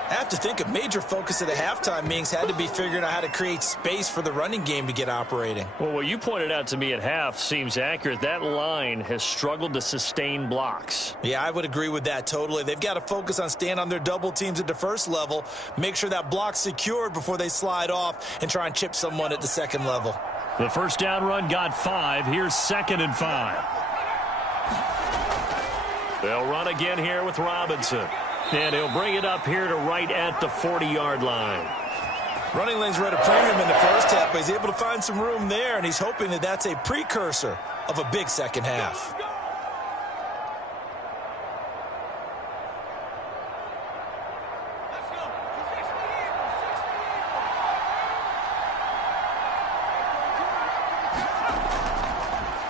I have to think a major focus of the halftime meetings had to be figuring out how to create space for the running game to get operating. Well, what you pointed out to me at half seems accurate. That line has struggled to sustain blocks. Yeah, I would agree with that totally. They've got to focus on staying on their double teams at the first level, make sure that block's secured before they slide off and try and chip someone at the second level. The first down run got 5. Here's 2nd and 5. They'll run again here with Robinson. And he'll bring it up here to right at the 40-yard line. Running lanes were at a premium in the first half, but he's able to find some room there, and he's hoping that that's a precursor of a big second half.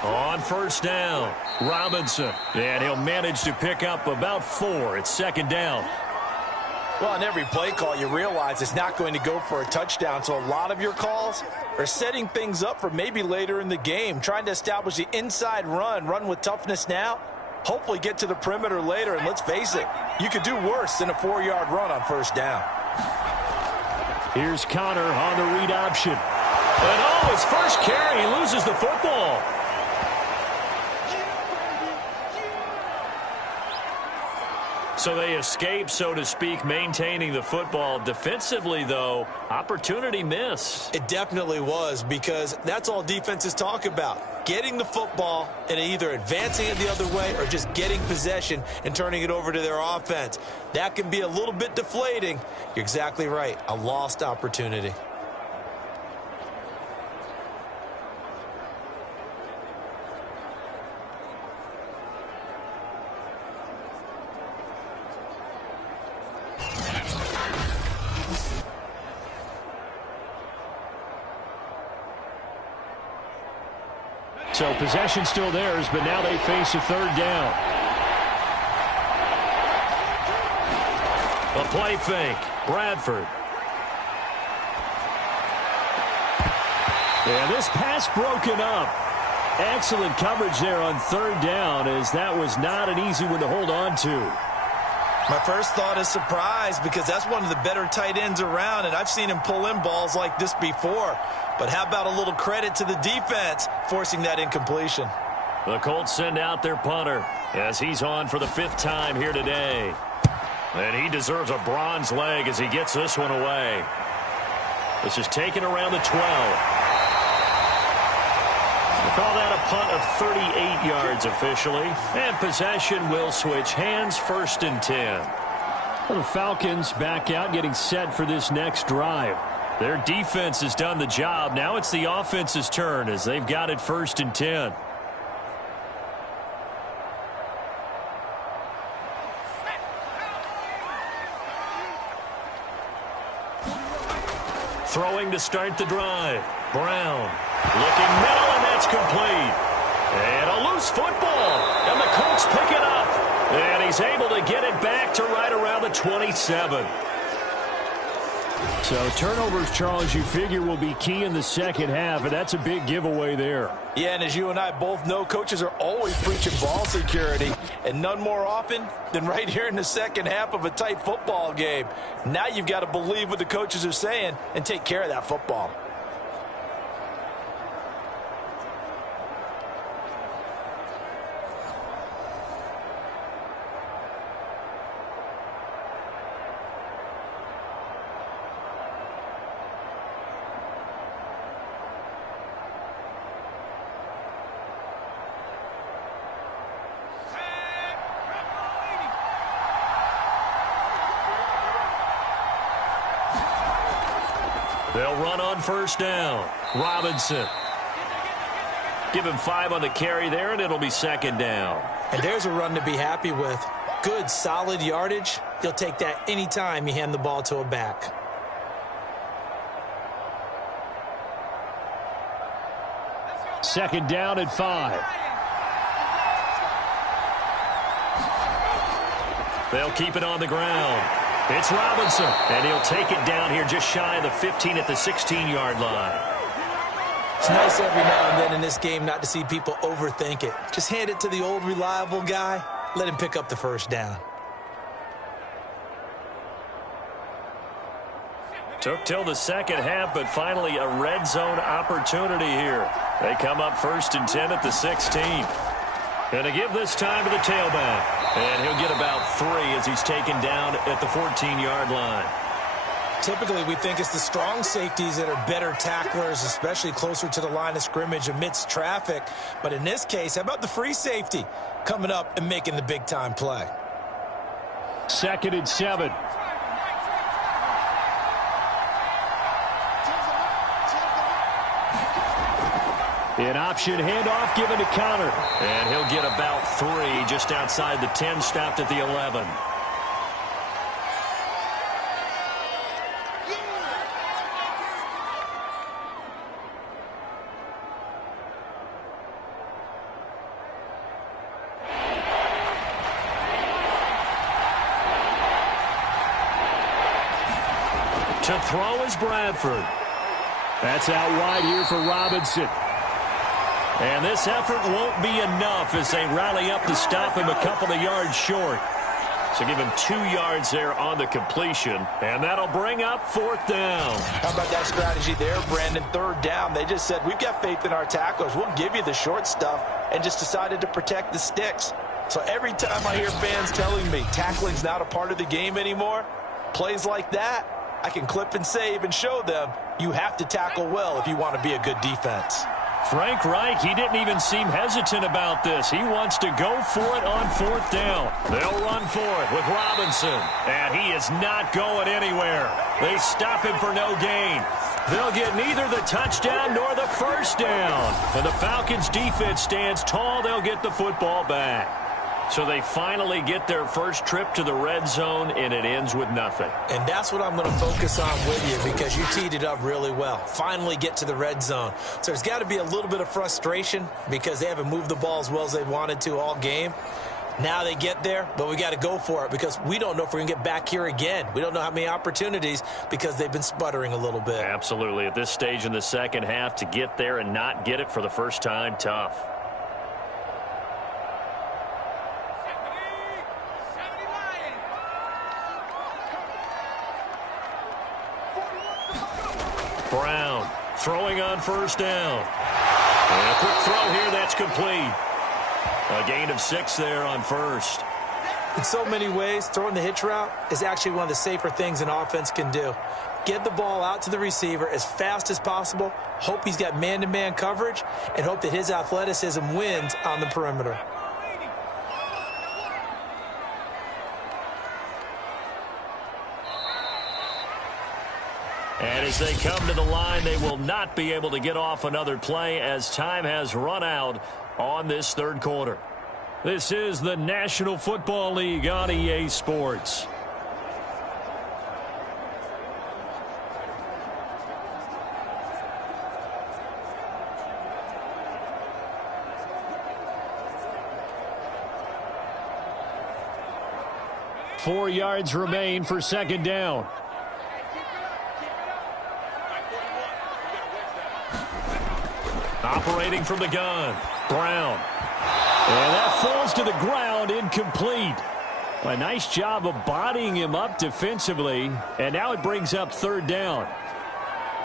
On first down, Robinson. And he'll manage to pick up about 4. It's 2nd down. Well, on every play call, you realize it's not going to go for a touchdown. So a lot of your calls are setting things up for maybe later in the game, trying to establish the inside run with toughness now, hopefully get to the perimeter later. And let's face it, you could do worse than a 4-yard run on first down. Here's Connor on the read option. And his first carry, he loses the football. So they escape, so to speak, maintaining the football. Defensively, though, opportunity miss. It definitely was, because that's all defenses talk about. Getting the football and either advancing it the other way or just getting possession and turning it over to their offense. That can be a little bit deflating. You're exactly right. A lost opportunity. So possession still theirs, but now they face a third down. A play fake. Bradford. Yeah, this pass broken up. Excellent coverage there on third down, as that was not an easy one to hold on to. My first thought is surprise, because that's one of the better tight ends around, and I've seen him pull in balls like this before. But how about a little credit to the defense forcing that incompletion? The Colts send out their punter as he's on for the 5th time here today. And he deserves a bronze leg as he gets this one away. This is taken around the 12. We'll call that a punt of 38 yards officially. And possession will switch hands, 1st and 10. Well, the Falcons back out, getting set for this next drive. Their defense has done the job. Now it's the offense's turn as they've got it 1st and 10. Throwing to start the drive. Brown looking middle, and that's complete. And a loose football. And the Colts pick it up. And he's able to get it back to right around the 27. So turnovers, Charles, you figure will be key in the second half, and that's a big giveaway there. Yeah, and as you and I both know, coaches are always preaching ball security, and none more often than right here in the second half of a tight football game. Now you've got to believe what the coaches are saying and take care of that football. They'll run on 1st down. Robinson. Give him 5 on the carry there, and it'll be 2nd down. And there's a run to be happy with. Good, solid yardage. You'll take that anytime you hand the ball to a back. Second down at 5. They'll keep it on the ground. It's Robinson, and he'll take it down here just shy of the 15 at the 16-yard line. It's nice every now and then in this game not to see people overthink it. Just hand it to the old reliable guy. Let him pick up the 1st down. Took till the second half, but finally a red zone opportunity here. They come up 1st and 10 at the 16. And to give this time to the tailback. And he'll get about 3 as he's taken down at the 14-yard line. Typically, we think it's the strong safeties that are better tacklers, especially closer to the line of scrimmage amidst traffic. But in this case, how about the free safety coming up and making the big-time play? 2nd and 7. An option handoff given to Connor. And he'll get about 3 just outside the 10, stopped at the 11. To throw is Bradford. That's out wide here for Robinson. And this effort won't be enough as they rally up to stop him a couple of yards short. So give him 2 yards there on the completion, and that'll bring up 4th down. How about that strategy there, Brandon? 3rd down. They just said, we've got faith in our tacklers. We'll give you the short stuff, and just decided to protect the sticks. So every time I hear fans telling me tackling's not a part of the game anymore, plays like that, I can clip and save and show them you have to tackle well if you want to be a good defense. Frank Reich, he didn't even seem hesitant about this. He wants to go for it on 4th down. They'll run for it with Robinson. And he is not going anywhere. They stop him for no gain. They'll get neither the touchdown nor the first down. And the Falcons' defense stands tall. They'll get the football back. So they finally get their first trip to the red zone, and it ends with nothing. And that's what I'm going to focus on with you, because you teed it up really well. Finally get to the red zone. So there's got to be a little bit of frustration because they haven't moved the ball as well as they wanted to all game. Now they get there, but we got to go for it because we don't know if we're going to get back here again. We don't know how many opportunities because they've been sputtering a little bit. Absolutely. At this stage in the second half, to get there and not get it for the first time, tough. Brown throwing on 1st down. And a quick throw here, that's complete. A gain of 6 there on 1st. In so many ways, throwing the hitch route is actually one of the safer things an offense can do. Get the ball out to the receiver as fast as possible, hope he's got man-to-man coverage, and hope that his athleticism wins on the perimeter. And as they come to the line, they will not be able to get off another play as time has run out on this 3rd quarter. This is the National Football League on EA Sports. Four yards remain for 2nd down. Operating from the gun, Brown. And that falls to the ground, incomplete. A nice job of bodying him up defensively, and now it brings up 3rd down.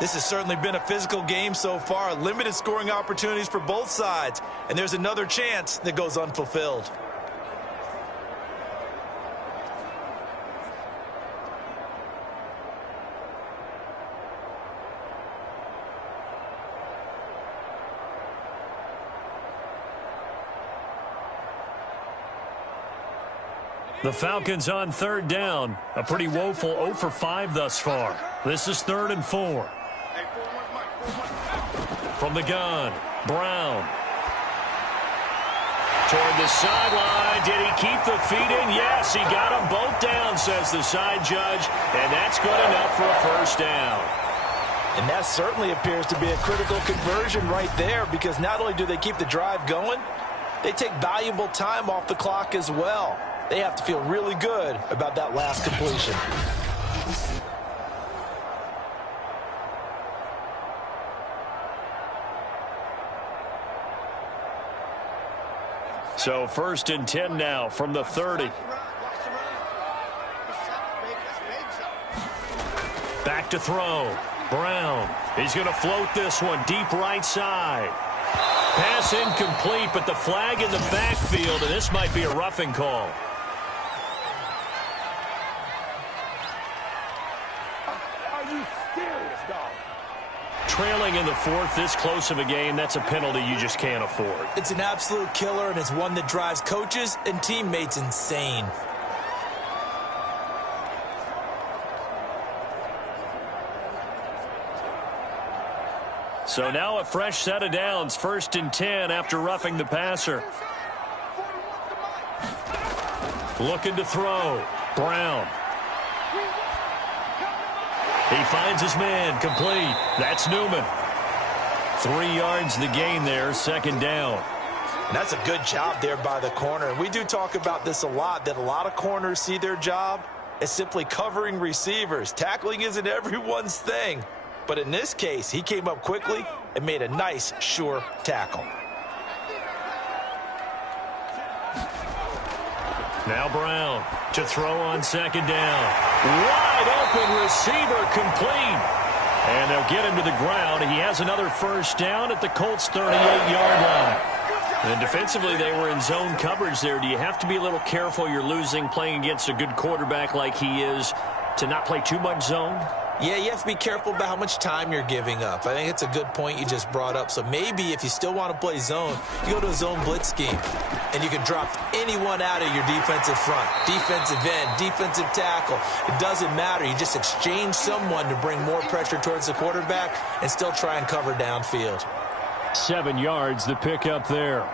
This has certainly been a physical game so far. Limited scoring opportunities for both sides, and there's another chance that goes unfulfilled. The Falcons on 3rd down. A pretty woeful 0 for 5 thus far. This is 3rd and 4. From the gun, Brown. Toward the sideline. Did he keep the feet in? Yes, he got them both down, says the side judge. And that's good enough for a 1st down. And that certainly appears to be a critical conversion right there, because not only do they keep the drive going, they take valuable time off the clock as well. They have to feel really good about that last completion. So 1st and 10 now from the 30. Back to throw. Brown. He's going to float this one deep right side. Pass incomplete, but the flag in the backfield, and this might be a roughing call. Trailing in the 4th, this close of a game, that's a penalty you just can't afford. It's an absolute killer, and it's one that drives coaches and teammates insane. So now a fresh set of downs, 1st and 10 after roughing the passer. Looking to throw. Brown. He finds his man, complete. That's Newman. 3 yards the gain there, 2nd down. And that's a good job there by the corner. And we do talk about this a lot, that a lot of corners see their job as simply covering receivers. Tackling isn't everyone's thing. But in this case, he came up quickly and made a nice, sure tackle. Now Brown to throw on 2nd down. Wide open receiver, complete. And they'll get him to the ground. He has another 1st down at the Colts' 38-yard line. And defensively, they were in zone coverage there. Do you have to be a little careful you're losing playing against a good quarterback like he is to not play too much zone? Yeah, you have to be careful about how much time you're giving up. I think it's a good point you just brought up. So maybe if you still want to play zone, you go to a zone blitz scheme, and you can drop anyone out of your defensive front, defensive end, defensive tackle. It doesn't matter. You just exchange someone to bring more pressure towards the quarterback and still try and cover downfield. 7 yards, the pickup there.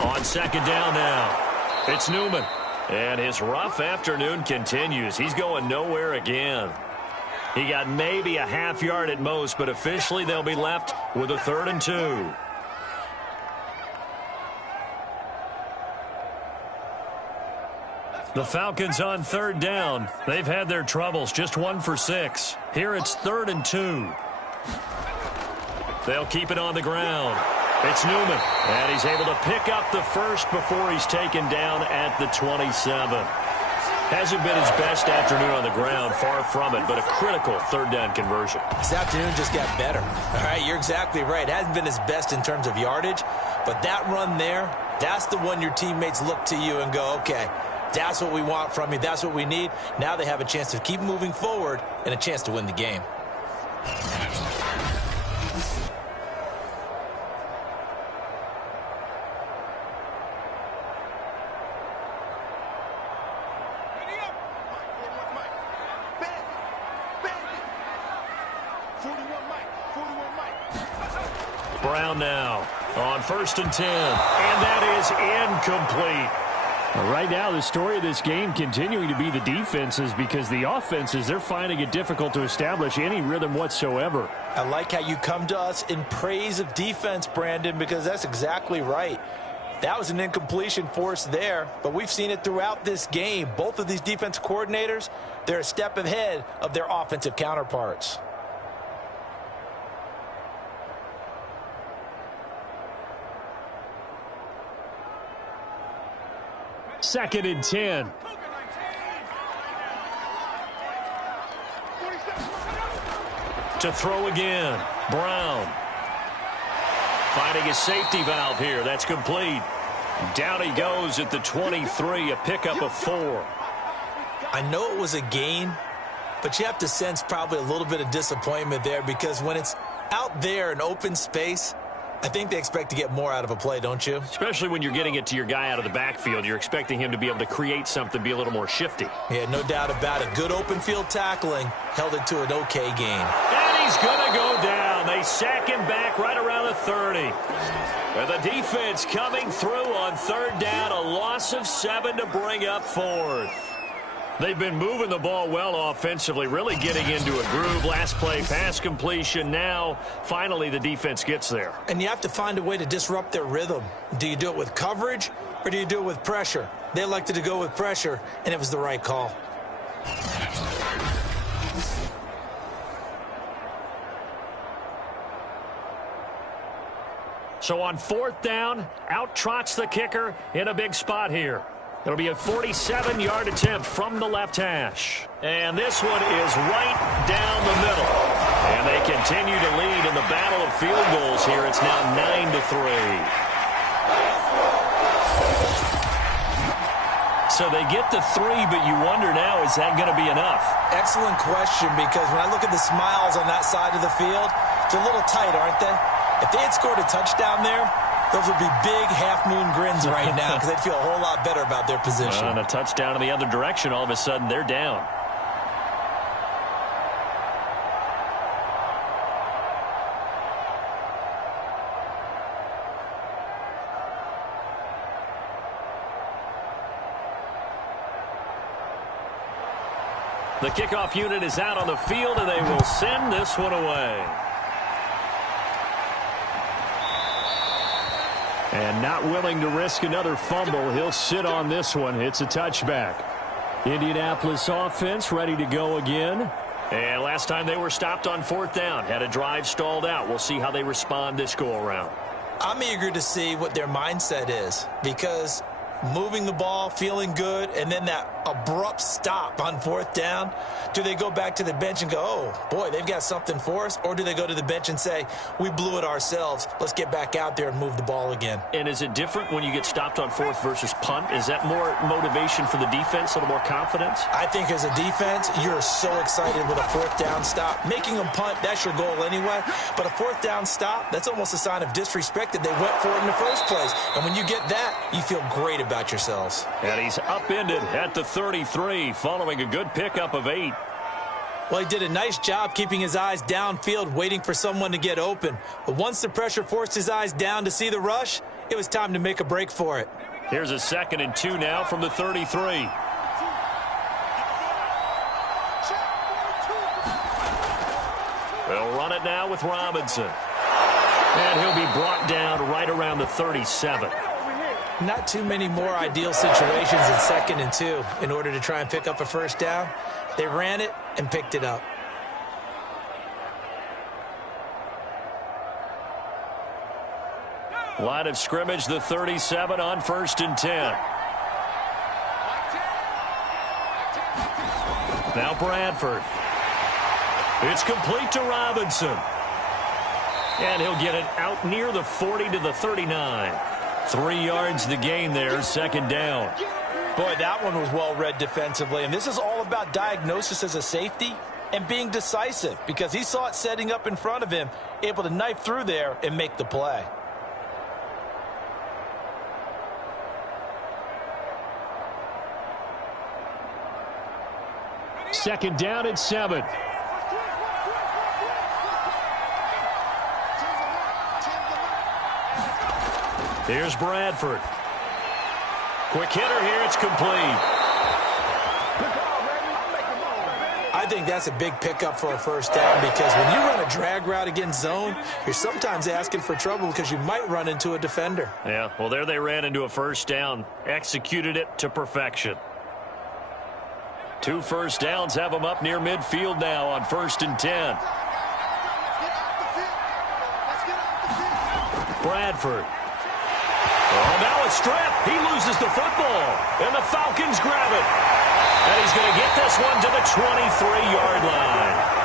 On second down now, it's Newman. And his rough afternoon continues. He's going nowhere again. He got maybe a half yard at most, but officially they'll be left with a 3rd and 2. The Falcons on 3rd down. They've had their troubles, just 1 for 6. Here it's 3rd and 2. They'll keep it on the ground. It's Newman, and he's able to pick up the first before he's taken down at the 27. Hasn't been his best afternoon on the ground, far from it, but a critical 3rd down conversion. This afternoon just got better. All right, you're exactly right. It hasn't been his best in terms of yardage, but that run there, that's the one your teammates look to you and go, okay, that's what we want from you. That's what we need. Now they have a chance to keep moving forward and a chance to win the game. Brown now on 1st and 10, and that is incomplete. Right now, the story of this game continuing to be the defenses, because the offenses, they're finding it difficult to establish any rhythm whatsoever. I like how you come to us in praise of defense, Brandon, because that's exactly right. That was an incompletion forced there, but we've seen it throughout this game. Both of these defense coordinators, they're a step ahead of their offensive counterparts. Second and 10. To throw again, Brown. Finding his safety valve here. That's complete. Down he goes at the 23, a pickup of 4. I know it was a gain, but you have to sense probably a little bit of disappointment there, because when it's out there in open space, I think they expect to get more out of a play, don't you? Especially when you're getting it to your guy out of the backfield. You're expecting him to be able to create something, be a little more shifty. Yeah, no doubt about it. Good open field tackling held it to an okay gain. And he's going to go down. They sack him back right around the 30. And the defense coming through on 3rd down. A loss of 7 to bring up 4th. They've been moving the ball well offensively, really getting into a groove. Last play, pass completion. Now, finally, the defense gets there. And you have to find a way to disrupt their rhythm. Do you do it with coverage, or do you do it with pressure? They elected to go with pressure, and it was the right call. So on 4th down, out trots the kicker in a big spot here. It'll be a 47-yard attempt from the left hash. And this one is right down the middle. And they continue to lead in the battle of field goals here. It's now 9-3. So they get to 3, but you wonder now, is that going to be enough? Excellent question, because when I look at the smiles on that side of the field, they're a little tight, aren't they? If they had scored a touchdown there, those would be big half-moon grins right now, because they'd feel a whole lot better about their position. And a touchdown in the other direction, all of a sudden they're down. The kickoff unit is out on the field, and they will send this one away. And not willing to risk another fumble, he'll sit on this one. It's a touchback. Indianapolis offense ready to go again. And last time they were stopped on 4th down, had a drive stalled out. We'll see how they respond this go-around. I'm eager to see what their mindset is, because moving the ball, feeling good, and then that abrupt stop on 4th down? Do they go back to the bench and go, oh, boy, they've got something for us? Or do they go to the bench and say, we blew it ourselves, let's get back out there and move the ball again? And is it different when you get stopped on 4th versus punt? Is that more motivation for the defense, a little more confidence? I think as a defense, you're so excited with a 4th down stop. Making them punt, that's your goal anyway. But a 4th down stop, that's almost a sign of disrespect that they went for it in the first place. And when you get that, you feel great about yourselves. And he's upended at the 33 following a good pickup of 8. Well, he did a nice job keeping his eyes downfield, waiting for someone to get open. But once the pressure forced his eyes down to see the rush, it was time to make a break for it. Here's a 2nd and 2 now from the 33. They'll run it now with Robinson. And he'll be brought down right around the 37. Not too many more ideal situations in 2nd and 2 in order to try and pick up a 1st down. They ran it and picked it up. Line of scrimmage, the 37 on 1st and 10. Now Bradford. It's complete to Robinson. And he'll get it out near the 40 to the 39. 3 yards the gain there, 2nd down. Boy, that one was well read defensively. And this is all about diagnosis as a safety and being decisive, because he saw it setting up in front of him, able to knife through there and make the play. Second down at 7. Here's Bradford. Quick hitter here. It's complete. I think that's a big pickup for a 1st down, because when you run a drag route against zone, you're sometimes asking for trouble because you might run into a defender. Yeah, well, there they ran into a 1st down. Executed it to perfection. 2 1st downs have them up near midfield now on 1st and 10. Bradford. Oh, now a strip. He loses the football. And the Falcons grab it. And he's going to get this one to the 23-yard line.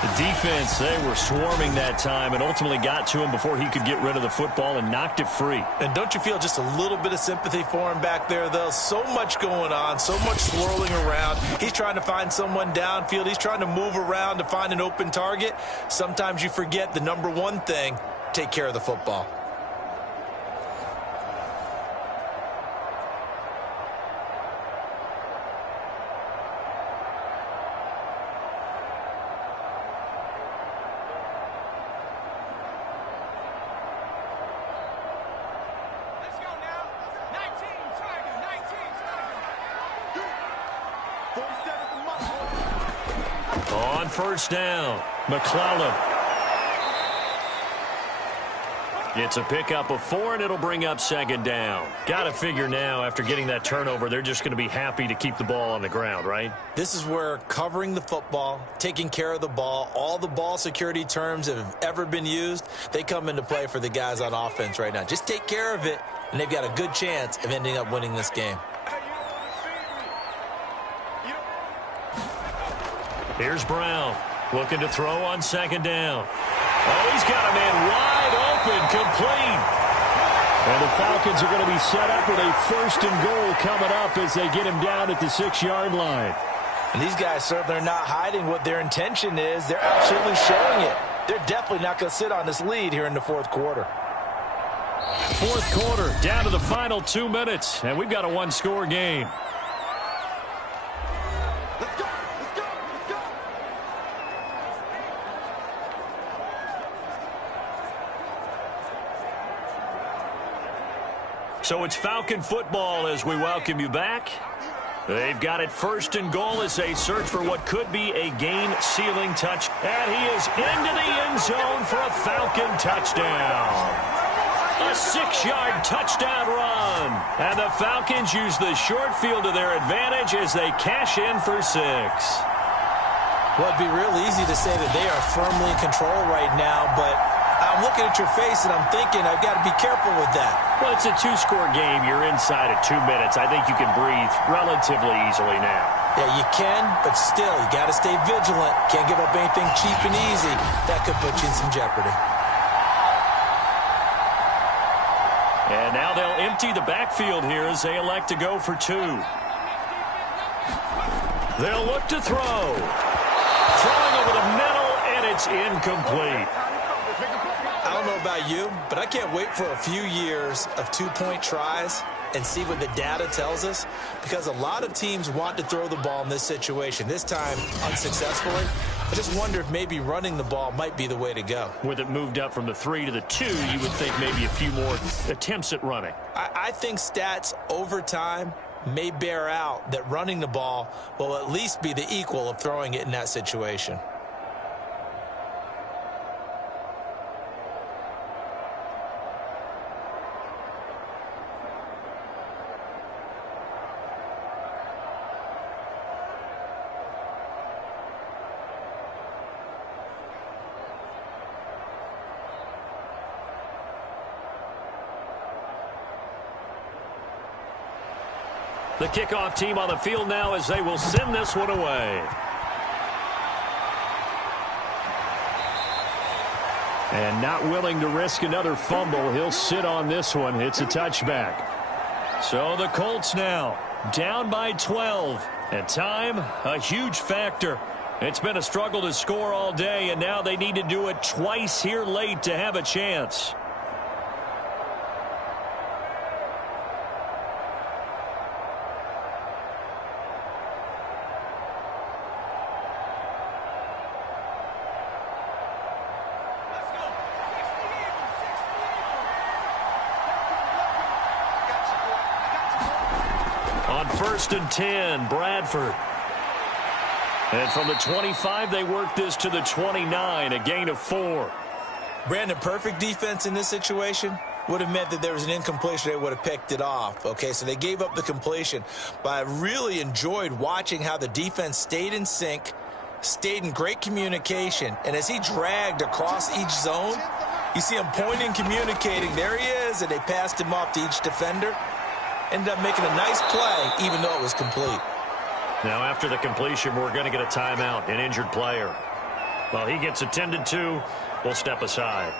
The defense, they were swarming that time and ultimately got to him before he could get rid of the football and knocked it free. And don't you feel just a little bit of sympathy for him back there, though? So much going on, so much swirling around. He's trying to find someone downfield. He's trying to move around to find an open target. Sometimes you forget the number one thing: take care of the football. On 1st down, McClellan. It's a pickup of 4, and it'll bring up 2nd down. Got to figure now, after getting that turnover, they're just going to be happy to keep the ball on the ground, right? This is where covering the football, taking care of the ball, all the ball security terms that have ever been used, they come into play for the guys on offense right now. Just take care of it, and they've got a good chance of ending up winning this game. Here's Brown, looking to throw on 2nd down. Oh, he's got a man wide open, complete. And the Falcons are going to be set up with a 1st and goal coming up as they get him down at the 6-yard line. And these guys certainly are not hiding what their intention is. They're absolutely showing it. They're definitely not going to sit on this lead here in the 4th quarter. 4th quarter, down to the final 2 minutes, and we've got a 1-score game. So it's Falcon football as we welcome you back. They've got it 1st and goal as they search for what could be a game-sealing touch. And he is into the end zone for a Falcon touchdown. A 6-yard touchdown run. And the Falcons use the short field to their advantage as they cash in for 6. Well, it'd be real easy to say that they are firmly in control right now, but I'm looking at your face, and I'm thinking I've got to be careful with that. Well, it's a two-score game. You're inside of 2 minutes. I think you can breathe relatively easily now. Yeah, you can, but still, you got to stay vigilant. Can't give up anything cheap and easy. That could put you in some jeopardy. And now they'll empty the backfield here as they elect to go for 2. They'll look to throw. Throwing over the middle, and it's incomplete. I don't know about you, but I can't wait for a few years of two-point tries and see what the data tells us, because a lot of teams want to throw the ball in this situation, this time unsuccessfully. I just wonder if maybe running the ball might be the way to go. With it moved up from the 3 to the 2, you would think maybe a few more attempts at running. I think stats over time may bear out that running the ball will at least be the equal of throwing it in that situation. The kickoff team on the field now as they will send this one away. And not willing to risk another fumble, he'll sit on this one. It's a touchback. So the Colts now down by 12. And time, a huge factor. It's been a struggle to score all day, and now they need to do it twice here late to have a chance. On 1st and 10, Bradford. And from the 25, they work this to the 29, a gain of 4. Brandon, perfect defense in this situation would have meant that there was an incompletion. They would have picked it off. Okay, so they gave up the completion. But I really enjoyed watching how the defense stayed in sync, stayed in great communication. And as he dragged across each zone, you see him pointing, communicating. There he is, and they passed him off to each defender. Ended up making a nice play, even though it was complete. Now, after the completion, we're going to get a timeout, an injured player. Well, he gets attended to. We'll step aside.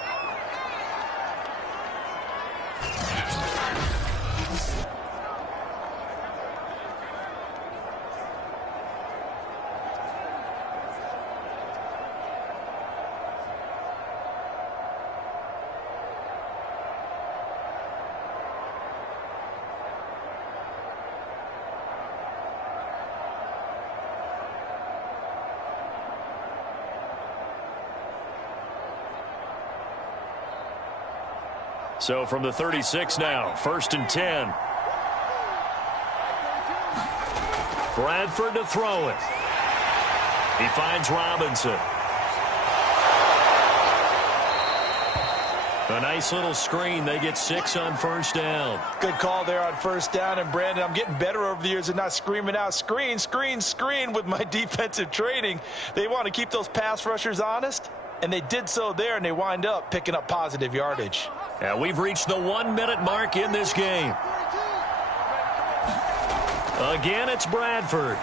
So from the 36 now, 1st and 10. Bradford to throw it. He finds Robinson. A nice little screen. They get 6 on 1st down. Good call there on 1st down. And, Brandon, I'm getting better over the years at not screaming out, screen, screen, screen with my defensive training. They want to keep those pass rushers honest, and they did so there, and they wind up picking up positive yardage. And we've reached the 1-minute mark in this game. Again, it's Bradford.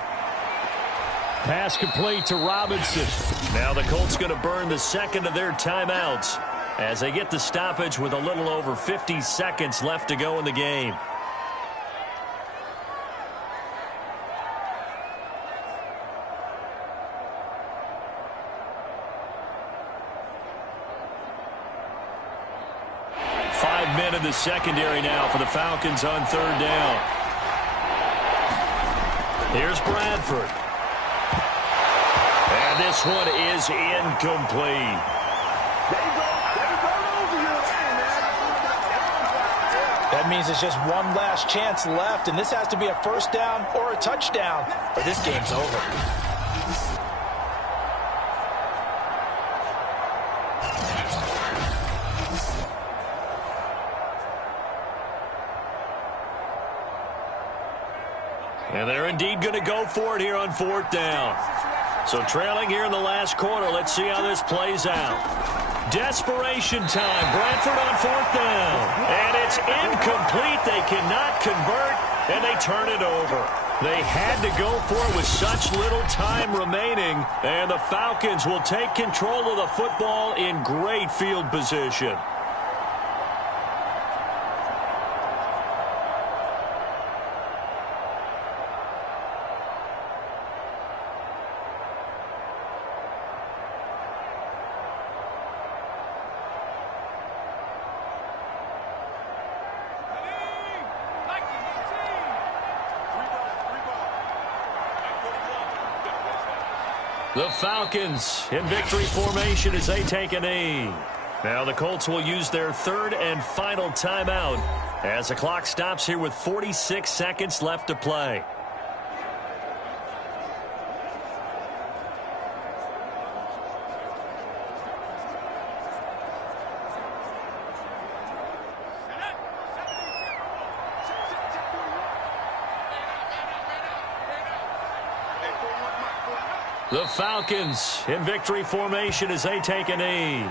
Pass complete to Robinson. Now the Colts going to burn the second of their timeouts as they get the stoppage with a little over 50 seconds left to go in the game. Men in the secondary now for the Falcons on 3rd down. Here's Bradford. And this one is incomplete. That means it's just one last chance left, and this has to be a 1st down or a touchdown, or this game's over. And they're indeed going to go for it here on 4th down. So trailing here in the last quarter. Let's see how this plays out. Desperation time. Bradford on 4th down. And it's incomplete. They cannot convert, and they turn it over. They had to go for it with such little time remaining, and the Falcons will take control of the football in great field position. The Falcons in victory formation as they take a knee. Now the Colts will use their 3rd and final timeout as the clock stops here with 46 seconds left to play. The Falcons in victory formation as they take a knee.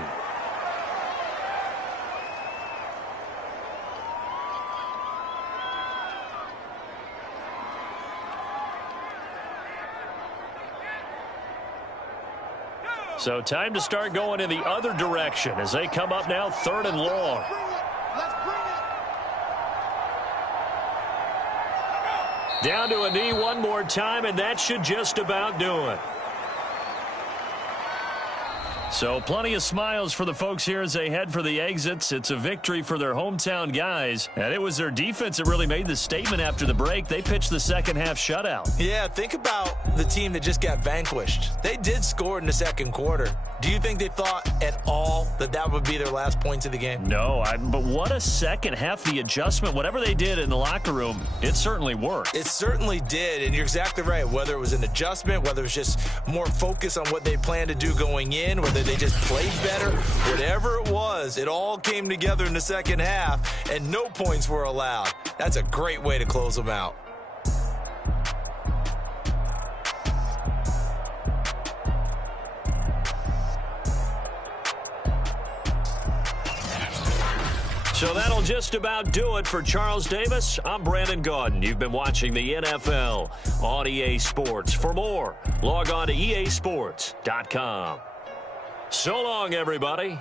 So time to start going in the other direction as they come up now 3rd and long. Down to a knee one more time, and that should just about do it. So plenty of smiles for the folks here as they head for the exits. It's a victory for their hometown guys. And it was their defense that really made the statement after the break. They pitched the second half shutout. Yeah, think about the team that just got vanquished. They did score in the second quarter. Do you think they thought at all that that would be their last points of the game? No, but what a second half. The adjustment, whatever they did in the locker room, it certainly worked. It certainly did, and you're exactly right. Whether it was an adjustment, whether it was just more focus on what they planned to do going in, whether they just played better, whatever it was, it all came together in the second half, and no points were allowed. That's a great way to close them out. So that'll just about do it for Charles Davis. I'm Brandon Gaudin. You've been watching the NFL on EA Sports. For more, log on to easports.com. So long, everybody.